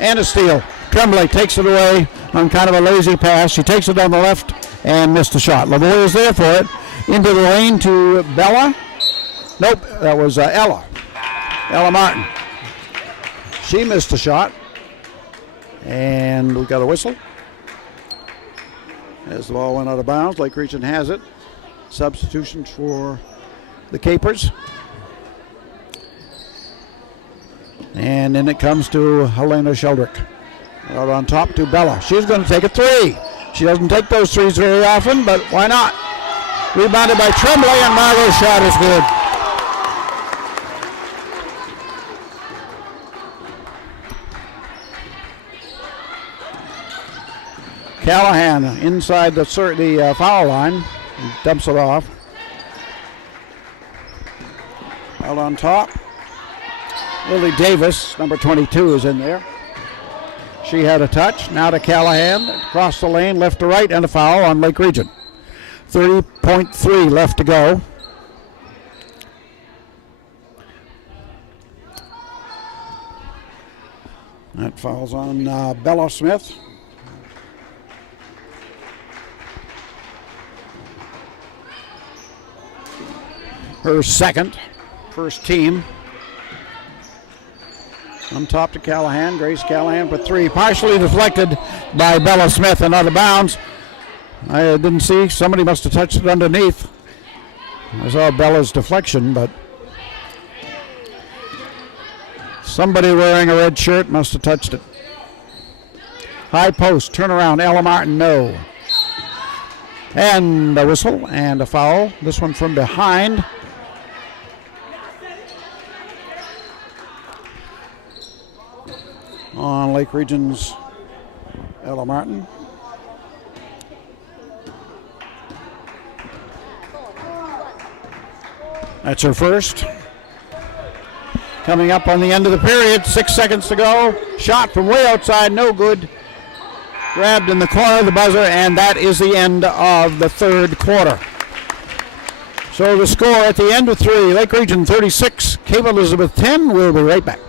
And a steal. Tremblay takes it away on kind of a lazy pass. She takes it on the left and missed the shot. Lavoie is there for it. Into the lane to Bella. Nope, that was Ella. Ella Martin. She missed the shot. And we got a whistle. As the ball went out of bounds, Lake Region has it. Substitution for the Capers. And then it comes to Helena Sheldrick. Out on top to Bella. She's going to take a three. She doesn't take those threes very often, but why not? Rebounded by Tremblay, and Margot's shot is good. Callahan inside the foul line. Dumps it off. Out on top. Lily Davis, number 22, is in there. She had a touch. Now to Callahan. Across the lane, left to right, and a foul on Lake Region. 30.3 left to go. That foul's on Bella Smith. Her second, first team. On top to Callahan. Grace Callahan for three. Partially deflected by Bella Smith and out of bounds. I didn't see. Somebody must have touched it underneath. I saw Bella's deflection, but somebody wearing a red shirt must have touched it. High post, turnaround, Ella Martin, no. And a whistle and a foul. This one from behind. On Lake Region's Ella Martin. That's her first. Coming up on the end of the period, 6 seconds to go. Shot from way outside, no good. Grabbed in the corner of the buzzer, and that is the end of the third quarter. So the score at the end of three, Lake Region 36, Cape Elizabeth 10. We'll be right back.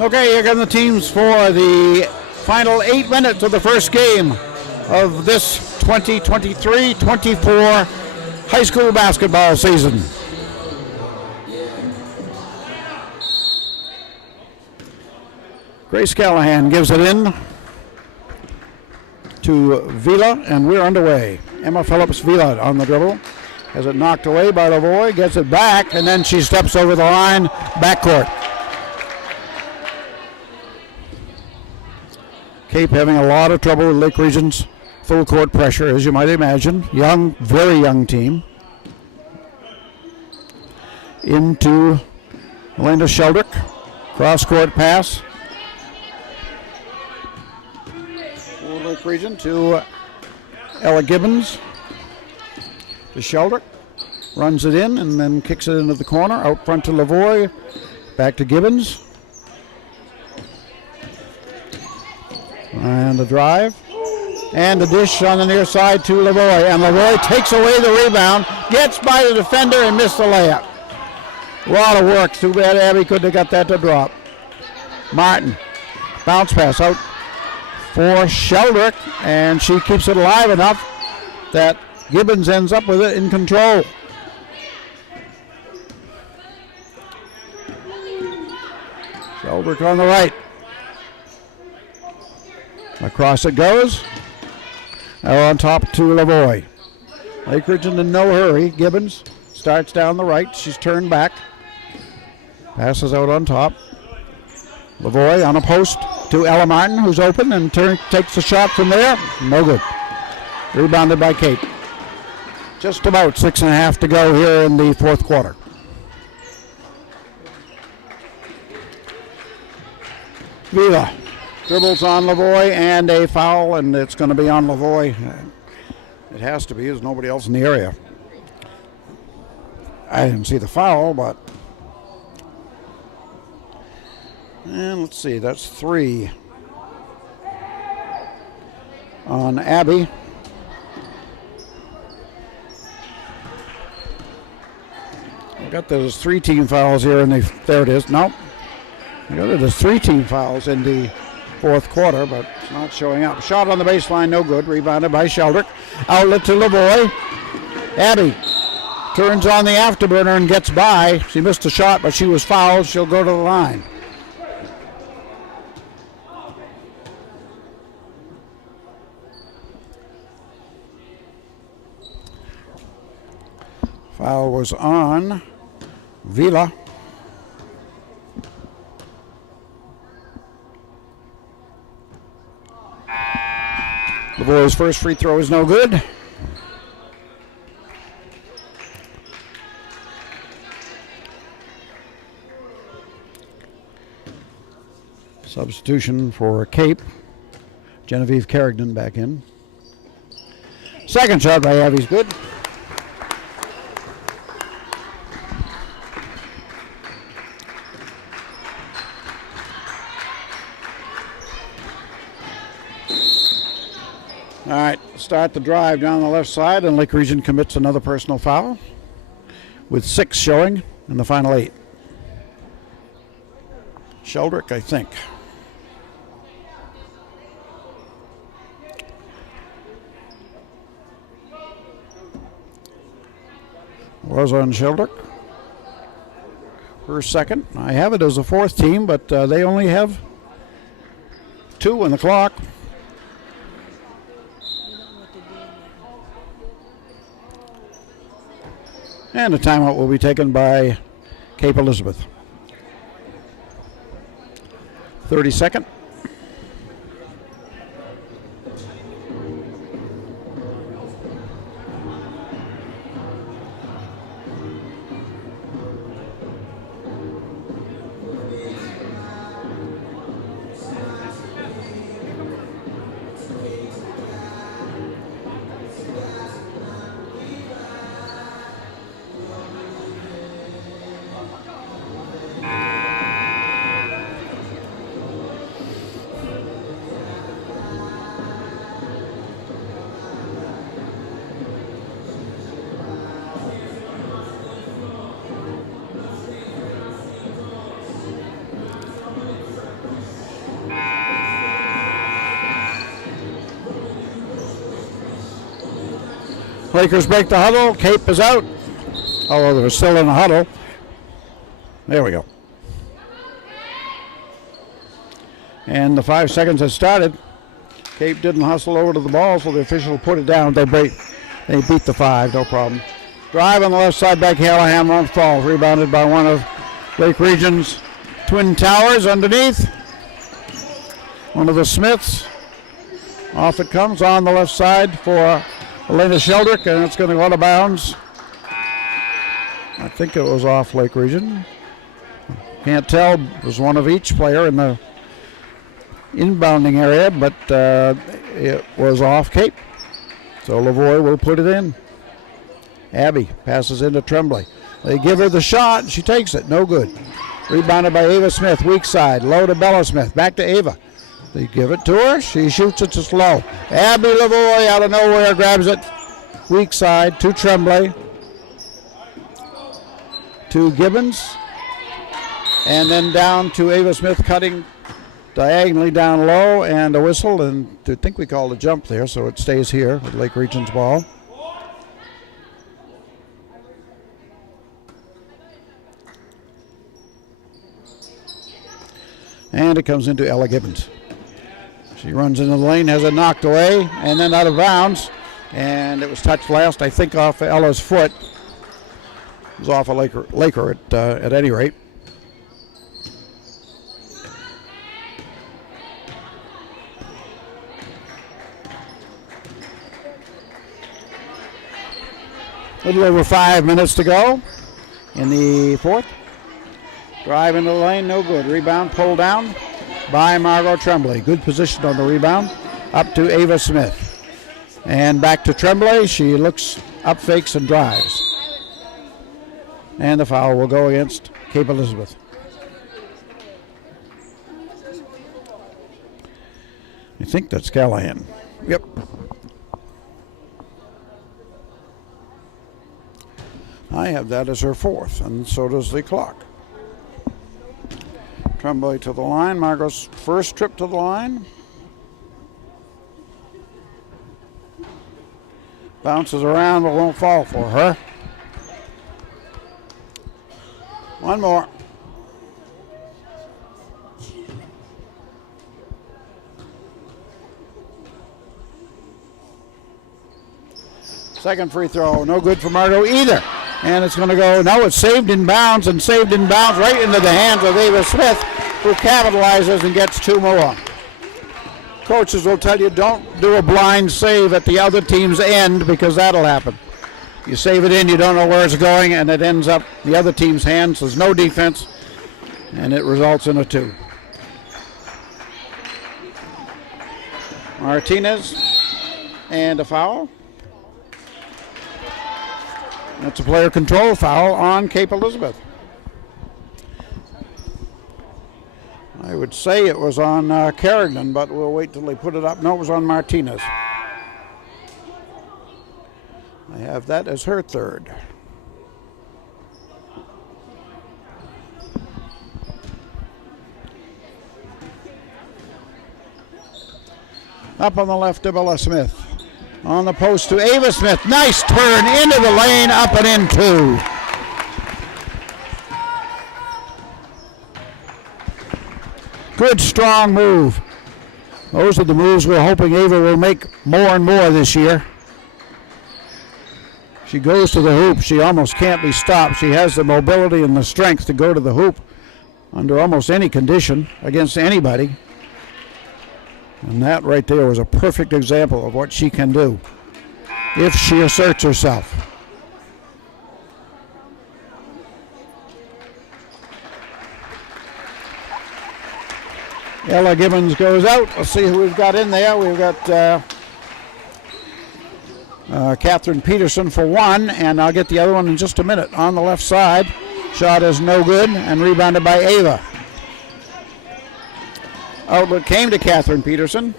Okay, here come the teams for the final 8 minutes of the first game of this 2023-24 high school basketball season. Grace Callahan gives it in to Vila, and we're underway. Emma Phillips Vila on the dribble. Has it knocked away by Lavoie, gets it back, and then she steps over the line, backcourt. Cape having a lot of trouble with Lake Region's full court pressure, as you might imagine. Young, very young team. Into Melinda Sheldrick. Cross-court pass. For Lake Region to Ella Gibbons. To Sheldrick. Runs it in and then kicks it into the corner. Out front to Lavoie. Back to Gibbons. And the drive. And the dish on the near side to Lavoie. And Lavoie takes away the rebound. Gets by the defender and missed the layup. A lot of work. Too bad Abby couldn't have got that to drop. Martin. Bounce pass out for Sheldrick. And she keeps it alive enough that Gibbons ends up with it in control. Sheldrick on the right. Across it goes. Now on top to Lavoie. Lake Region in no hurry. Gibbons starts down the right. She's turned back. Passes out on top. Lavoie on a post to Ella Martin, who's open and takes the shot from there. No good. Rebounded by Kate. Just about 6.5 to go here in the fourth quarter. Viva dribbles on Lavoie and a foul, and it's going to be on Lavoie. It has to be. There's nobody else in the area. I didn't see the foul, but... And let's see, that's 3 on Abby. I got those 3 team fouls here, and there it is. Nope. I got there's 3 team fouls in the fourth quarter, but it's not showing up. Shot on the baseline, no good. Rebounded by Sheldrick. Outlet to Lavoie. Abby turns on the afterburner and gets by. She missed a shot, but she was fouled. She'll go to the line. Foul was on Vila. Lavoie's first free throw is no good. Substitution for Cape. Genevieve Carrigan back in. Second shot by Abby's good. All right, start the drive down the left side, and Lake Region commits another personal foul with 6 showing in the final 8. Sheldrick, I think. Was on Sheldrick. Her second. I have it as a 4th team, but they only have 2 on the clock. And a timeout will be taken by Cape Elizabeth. 32nd. Lakers break the huddle. Cape is out. Although they're still in the huddle. There we go. And the 5 seconds has started. Cape didn't hustle over to the ball, so the official put it down. They beat the 5, no problem. Drive on the left side by Callahan. Won't fall. Rebounded by one of Lake Region's Twin Towers underneath. One of the Smiths. Off it comes on the left side for Elena Sheldrick, and it's going to go out of bounds. I think it was off Lake Region. Can't tell. It was one of each player in the inbounding area, but it was off Cape. So Lavoie will put it in. Abby passes into Tremblay. They give her the shot, and she takes it. No good. Rebounded by Ava Smith, weak side. Low to Bella Smith. Back to Ava. They give it to her. She shoots it just low. Abby Lavoie out of nowhere grabs it. Weak side to Tremblay. To Gibbons. And then down to Ava Smith cutting diagonally down low, and a whistle, and I think we called a jump there, so it stays here with Lake Region's ball. And it comes into Ella Gibbons. She runs into the lane, has it knocked away, and then out of bounds. And it was touched last, I think, off Ella's foot. It was off a Laker at any rate. A little over 5 minutes to go in the fourth. Drive into the lane, no good. Rebound pulled down by Margot Tremblay. Good position on the rebound. Up to Ava Smith. And back to Tremblay. She looks up, fakes, and drives. And the foul will go against Cape Elizabeth. I think that's Callahan. Yep. I have that as her fourth, and so does the clock. Tremblay to the line. Margot's first trip to the line. Bounces around but won't fall for her. One more. Second free throw, no good for Margot either. And it's going to go, no, it's saved in bounds right into the hands of Ava Smith, who capitalizes and gets two more. Coaches will tell you don't do a blind save at the other team's end, because that'll happen. You save it in, you don't know where it's going, and it ends up the other team's hands. There's no defense, and it results in a two. Martinez, and a foul. That's a player control foul on Cape Elizabeth. I would say it was on Carrigan, but we'll wait till they put it up. No, it was on Martinez. I have that as her third. Up on the left to Bella Smith. On the post to Ava Smith. Nice turn into the lane, up and in two. Good, strong move. Those are the moves we're hoping Ava will make more and more this year. She goes to the hoop. She almost can't be stopped. She has the mobility and the strength to go to the hoop under almost any condition against anybody. And that right there was a perfect example of what she can do if she asserts herself. Ella Gibbons goes out. Let's see who we've got in there. We've got Catherine Peterson for one, and I'll get the other one in just a minute. On the left side, shot is no good, and rebounded by Ava. Outlet came to Catherine Peterson.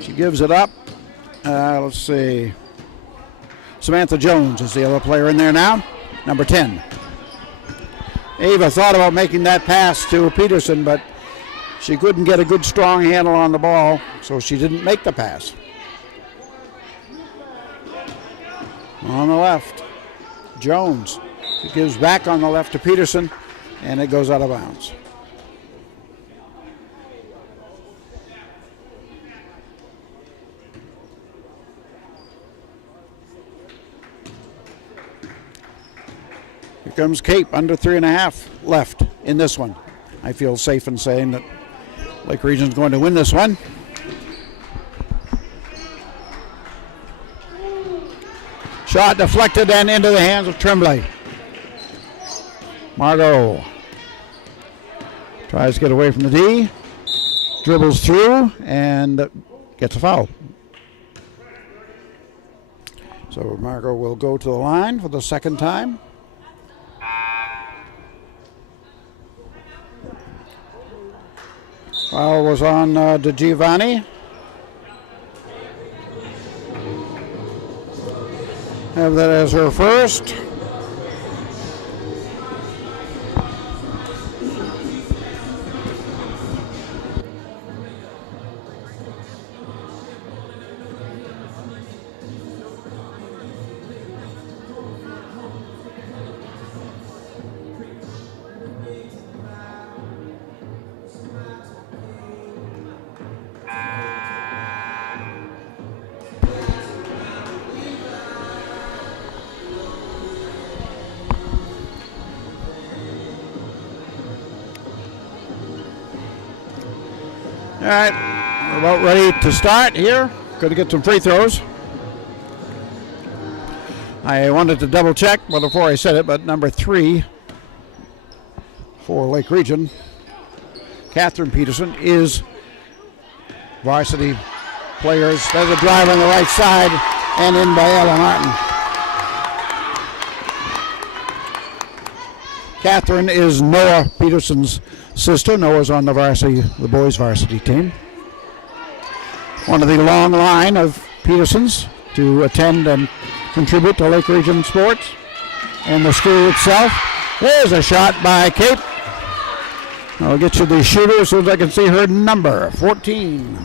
She gives it up. Let's see. Samantha Jones is the other player in there now, number 10. Ava thought about making that pass to Peterson, but she couldn't get a good strong handle on the ball, so she didn't make the pass. On the left, Jones. She gives back on the left to Peterson, and it goes out of bounds. Here comes Cape, under 3.5 left in this one. I feel safe in saying that Lake Region's going to win this one. Shot deflected and into the hands of Tremblay. Margot tries to get away from the D. Dribbles through and gets a foul. So Margot will go to the line for the second time. Foul was on DeGiovanni. Have that as her first. All right, we're about ready to start here. Going to get some free throws. I wanted to double check before I said it, but number 3 for Lake Region, Catherine Peterson, is varsity players. There's a drive on the right side and in by Ella Martin. Catherine is Noah Peterson's sister. Noah's on the varsity, the boys' varsity team. One of the long line of Petersons to attend and contribute to Lake Region sports and the school itself. There's a shot by Kate. I'll get you the shooter as soon as I can see her number, 14.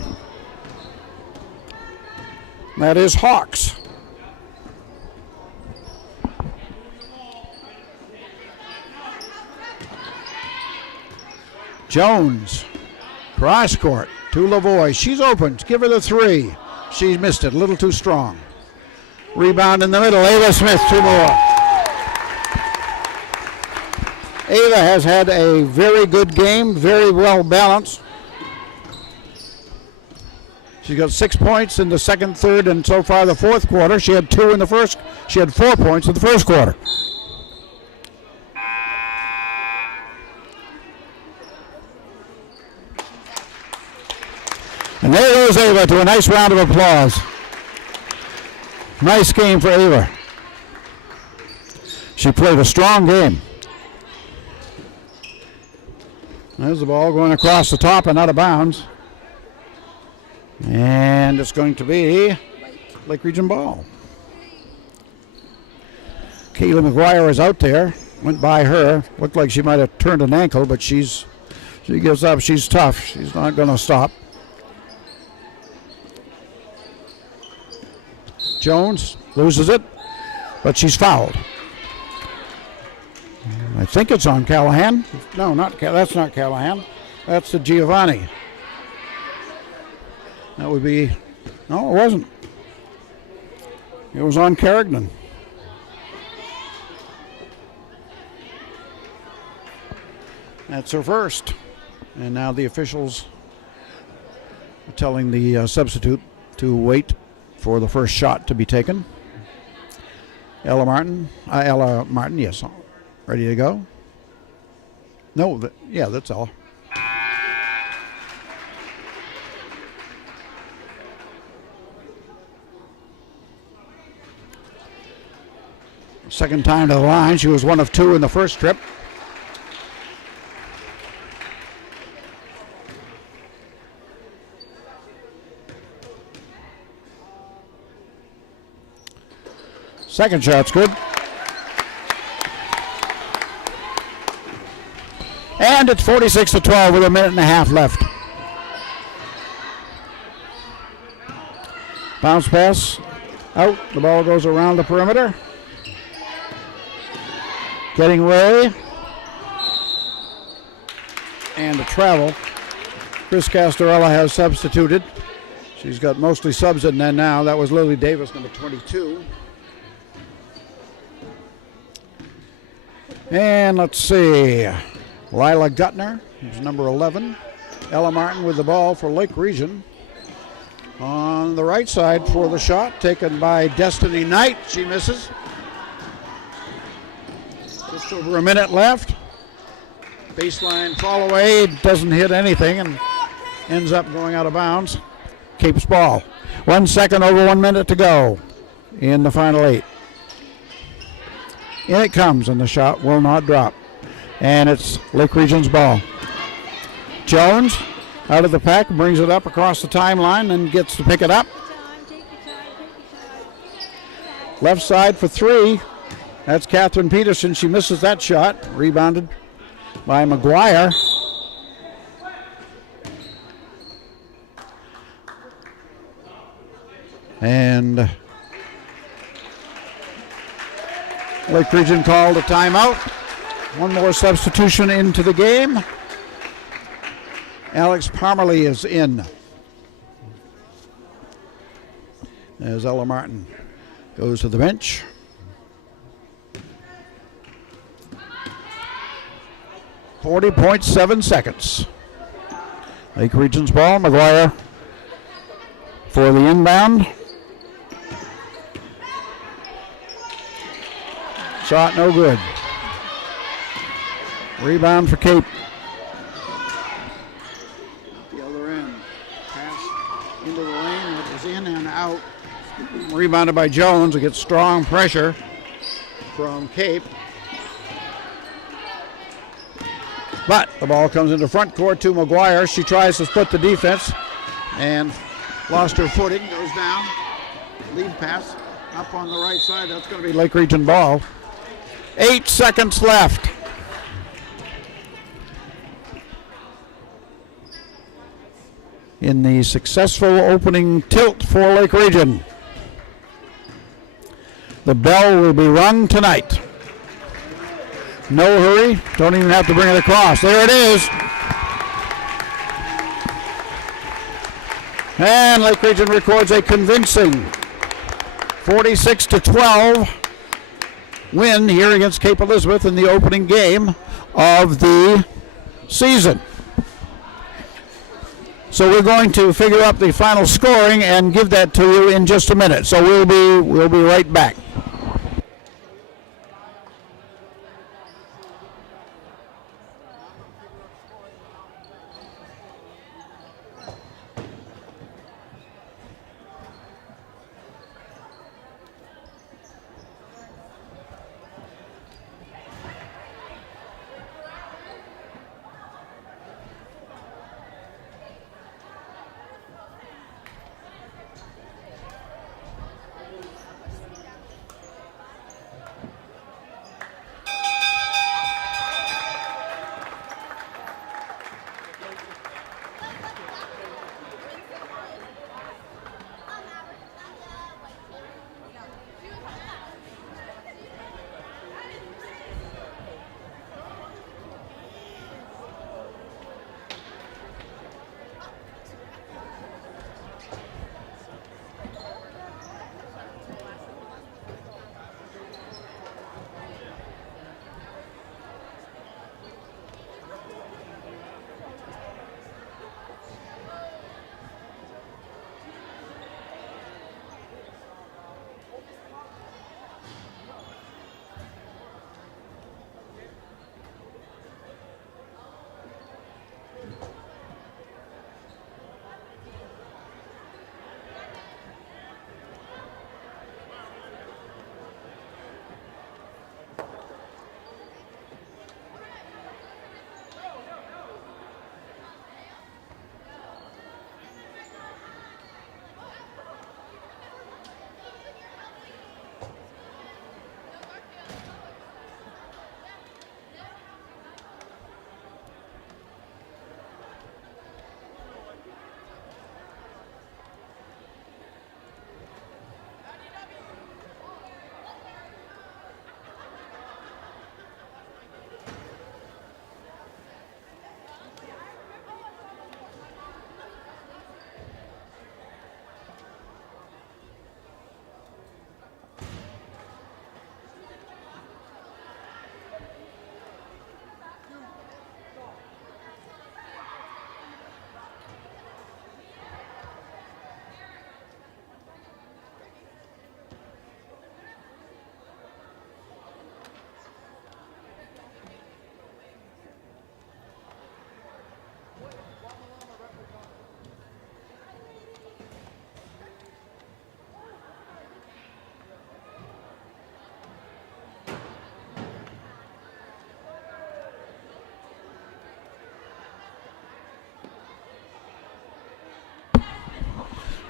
That is Hawks. Jones, cross court to Lavoie. She's open. Give her the 3. She's missed it. A little too strong. Rebound in the middle. Ava Smith, 2 more. Ava has had a very good game, very well balanced. She's got 6 points in the second, third, and so far the fourth quarter. She had 2 in the first. She had 4 points in the first quarter. And there goes Ava to a nice round of applause. Nice game for Ava. She played a strong game. There's the ball going across the top and out of bounds. And it's going to be Lake Region ball. Kayla McGuire is out there. Went by her. Looked like she might have turned an ankle, but she gives up. She's tough. She's not going to stop. Jones loses it, but she's fouled. I think it's on Callahan. No, that's not Callahan. That's the Giovanni. That would be, no, it wasn't. It was on Carignan. That's her first. And now the officials are telling the substitute to wait for the first shot to be taken. Ella Martin, yes, ready to go. No, that's all. Second time to the line. She was 1 of 2 in the first trip. Second shot's good. And it's 46-12 with a minute and a half left. Bounce pass out. The ball goes around the perimeter. Getting away. And a travel. Chris Castorella has substituted. She's got mostly subs in there now. That was Lily Davis, number 22. And let's see. Lila Gutner, who's number 11. Ella Martin with the ball for Lake Region. On the right side for the shot, taken by Destiny Knight. She misses. Just over a minute left. Baseline fall away, doesn't hit anything and ends up going out of bounds. Cape's ball. 1 second over 1 minute to go in the final 8. In it comes, and the shot will not drop. And it's Lake Region's ball. Jones out of the pack, brings it up across the timeline and gets to pick it up. Left side for 3. That's Catherine Peterson. She misses that shot. Rebounded by McGuire. And Lake Region called a timeout. One more substitution into the game. Alex Pomerly is in as Ella Martin goes to the bench. .7 seconds. Lake Region's ball. McGuire for the inbound. Shot no good. Rebound for Cape. The other end. Pass into the lane. It was in and out. Rebounded by Jones. It gets strong pressure from Cape. But the ball comes into front court to McGuire. She tries to split the defense and lost her footing. Goes down. Lead pass up on the right side. That's going to be Lake Region ball. 8 seconds left. In the successful opening tilt for Lake Region. The bell will be rung tonight. No hurry. Don't even have to bring it across. There it is. And Lake Region records a convincing 46-12 win here against Cape Elizabeth in the opening game of the season. So we're going to figure up the final scoring and give that to you in just a minute. So we'll be right back.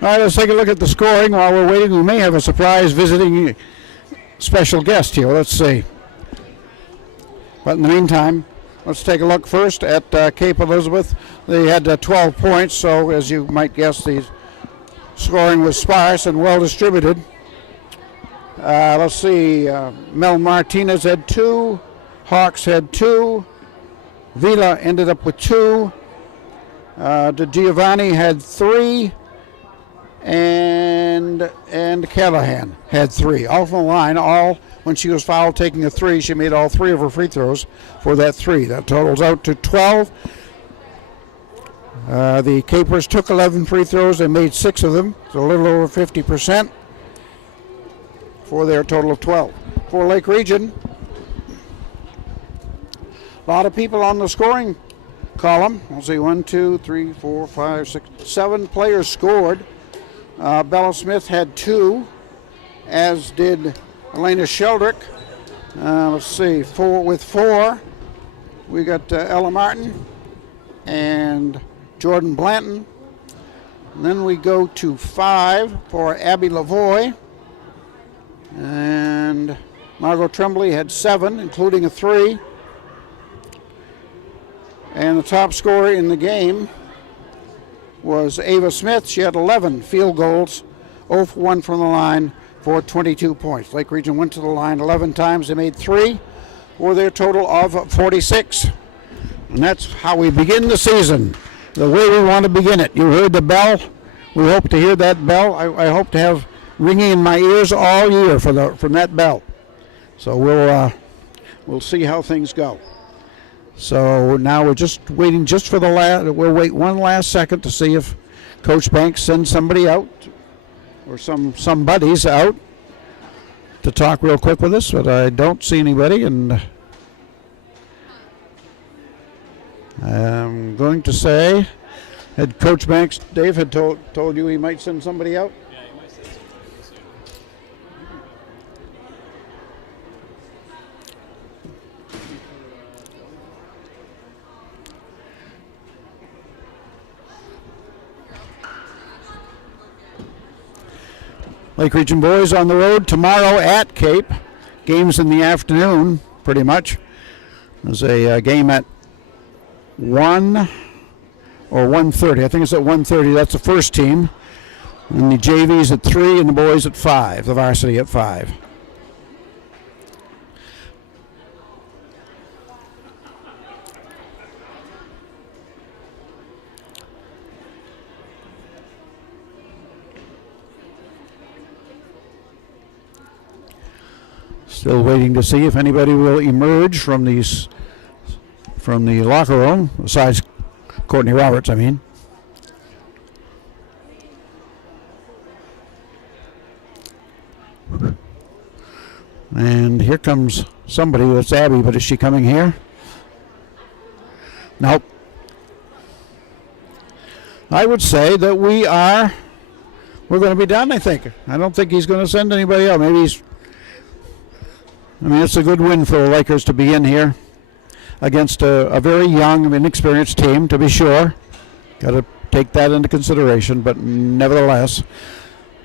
All right, let's take a look at the scoring. While we're waiting, we may have a surprise visiting special guest here. Let's see. But in the meantime, let's take a look first at Cape Elizabeth. They had 12 points, so as you might guess, the scoring was sparse and well distributed. Let's see. Mel Martinez had 2. Hawks had 2. Vila ended up with 2. De Giovanni had 3. And Callahan had 3. All from the line, all when she was fouled taking a 3, she made all 3 of her free throws for that 3. That totals out to 12. The Capers took 11 free throws and made 6 of them, so a little over 50% for their total of 12. For Lake Region, a lot of people on the scoring column. Let's see, 1, 2, 3, 4, 5, 6, 7 players scored. Bella Smith had 2, as did Elena Sheldrick. Let's see, 4. We got Ella Martin and Jordan Blanton. And then we go to 5 for Abby Lavoie. And Margot Tremblay had 7, including a 3. And the top scorer in the game was Ava Smith. She had 11 field goals, 0 for 1 from the line for 22 points. Lake Region went to the line 11 times. They made 3 for their total of 46. And that's how we begin the season, the way we want to begin it. You heard the bell. We hope to hear that bell. I hope to have ringing in my ears all year from that bell. So we'll see how things go. So now we're just waiting for the last. We'll wait one last second to see if Coach Banks sends somebody out or somebody's out to talk real quick with us, but I don't see anybody, and I'm going to say, had Coach Banks, Dave had told you he might send somebody out? Yeah, he might send somebody soon. Lake Region boys on the road tomorrow at Cape. Games in the afternoon, pretty much. There's a game at 1 or 1:30. I think it's at 1:30. That's the first team. And the JV's at 3 and the boys at 5. The varsity at 5. Still waiting to see if anybody will emerge from the locker room, besides Courtney Roberts, I mean. And here comes somebody. That's Abby, but is she coming here? Nope. I would say that we're going to be done, I think. I don't think he's going to send anybody out. It's a good win for the Lakers to be in here against a very young, inexperienced team, to be sure. Got to take that into consideration, but nevertheless,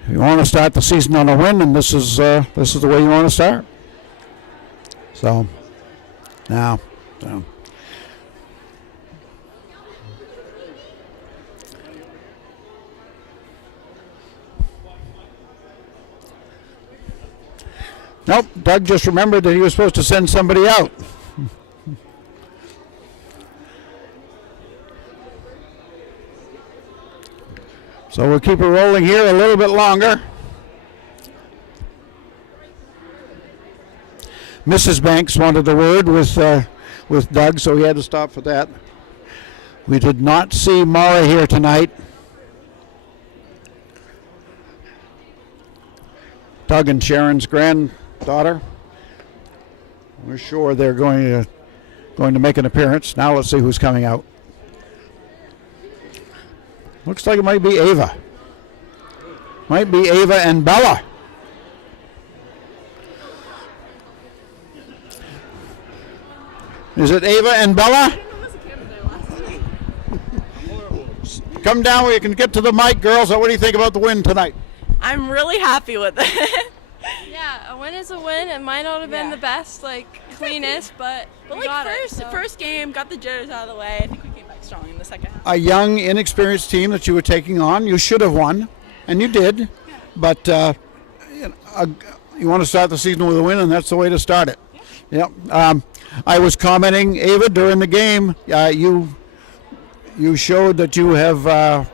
if you want to start the season on a win, and this is the way you want to start. So, now, nope, Doug just remembered that he was supposed to send somebody out. So we'll keep it rolling here a little bit longer. Mrs. Banks wanted a word with Doug, so he had to stop for that. We did not see Mara here tonight. Doug and Sharon's granddaughter. We're sure they're going to make an appearance. Now let's see who's coming out. Looks like it might be Ava. Might be Ava and Bella. Is it Ava and Bella? Come down where you can get to the mic, girls. What do you think about the win tonight? I'm really happy with it. Yeah, a win is a win. It might not have been the best, cleanest, but we But got first game, got the jitters out of the way. I think we came back strong in the second half. A young, inexperienced team that you were taking on. You should have won, and you did. But you want to start the season with a win, and that's the way to start it. Yep. I was commenting, Ava, during the game. You showed that you have.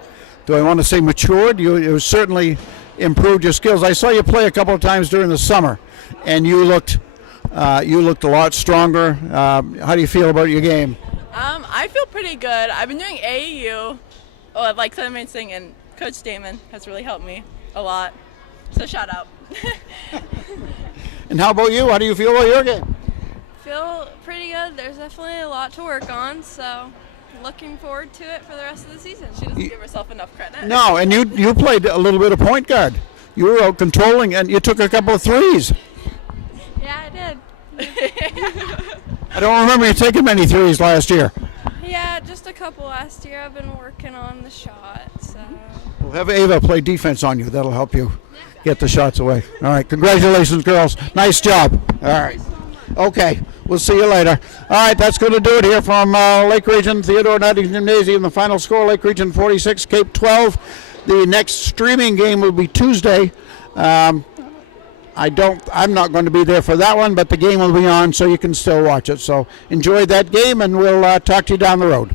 Do I want to say matured? You certainly improved your skills. I saw you play a couple of times during the summer, and you looked a lot stronger. How do you feel about your game? I feel pretty good. I've been doing AAU, like Clemens thing, and Coach Damon has really helped me a lot. So shout out. And how about you? How do you feel about your game? Feel pretty good. There's definitely a lot to work on, so looking forward to it for the rest of the season. She doesn't give herself enough credit. No, and you played a little bit of point guard. You were out controlling, and you took a couple of threes. Yeah, I did. I don't remember you taking many threes last year. Yeah, just a couple last year. I've been working on the shot, so. We'll have Ava play defense on you. That'll help you get the shots away. All right, congratulations, girls. Nice job. All right. Okay, we'll see you later. All right, that's going to do it here from Lake Region Theodore Nightingale Gymnasium. The final score, Lake Region 46, Cape 12. The next streaming game will be Tuesday. I'm not going to be there for that one, but the game will be on, so you can still watch it. So enjoy that game, and we'll talk to you down the road.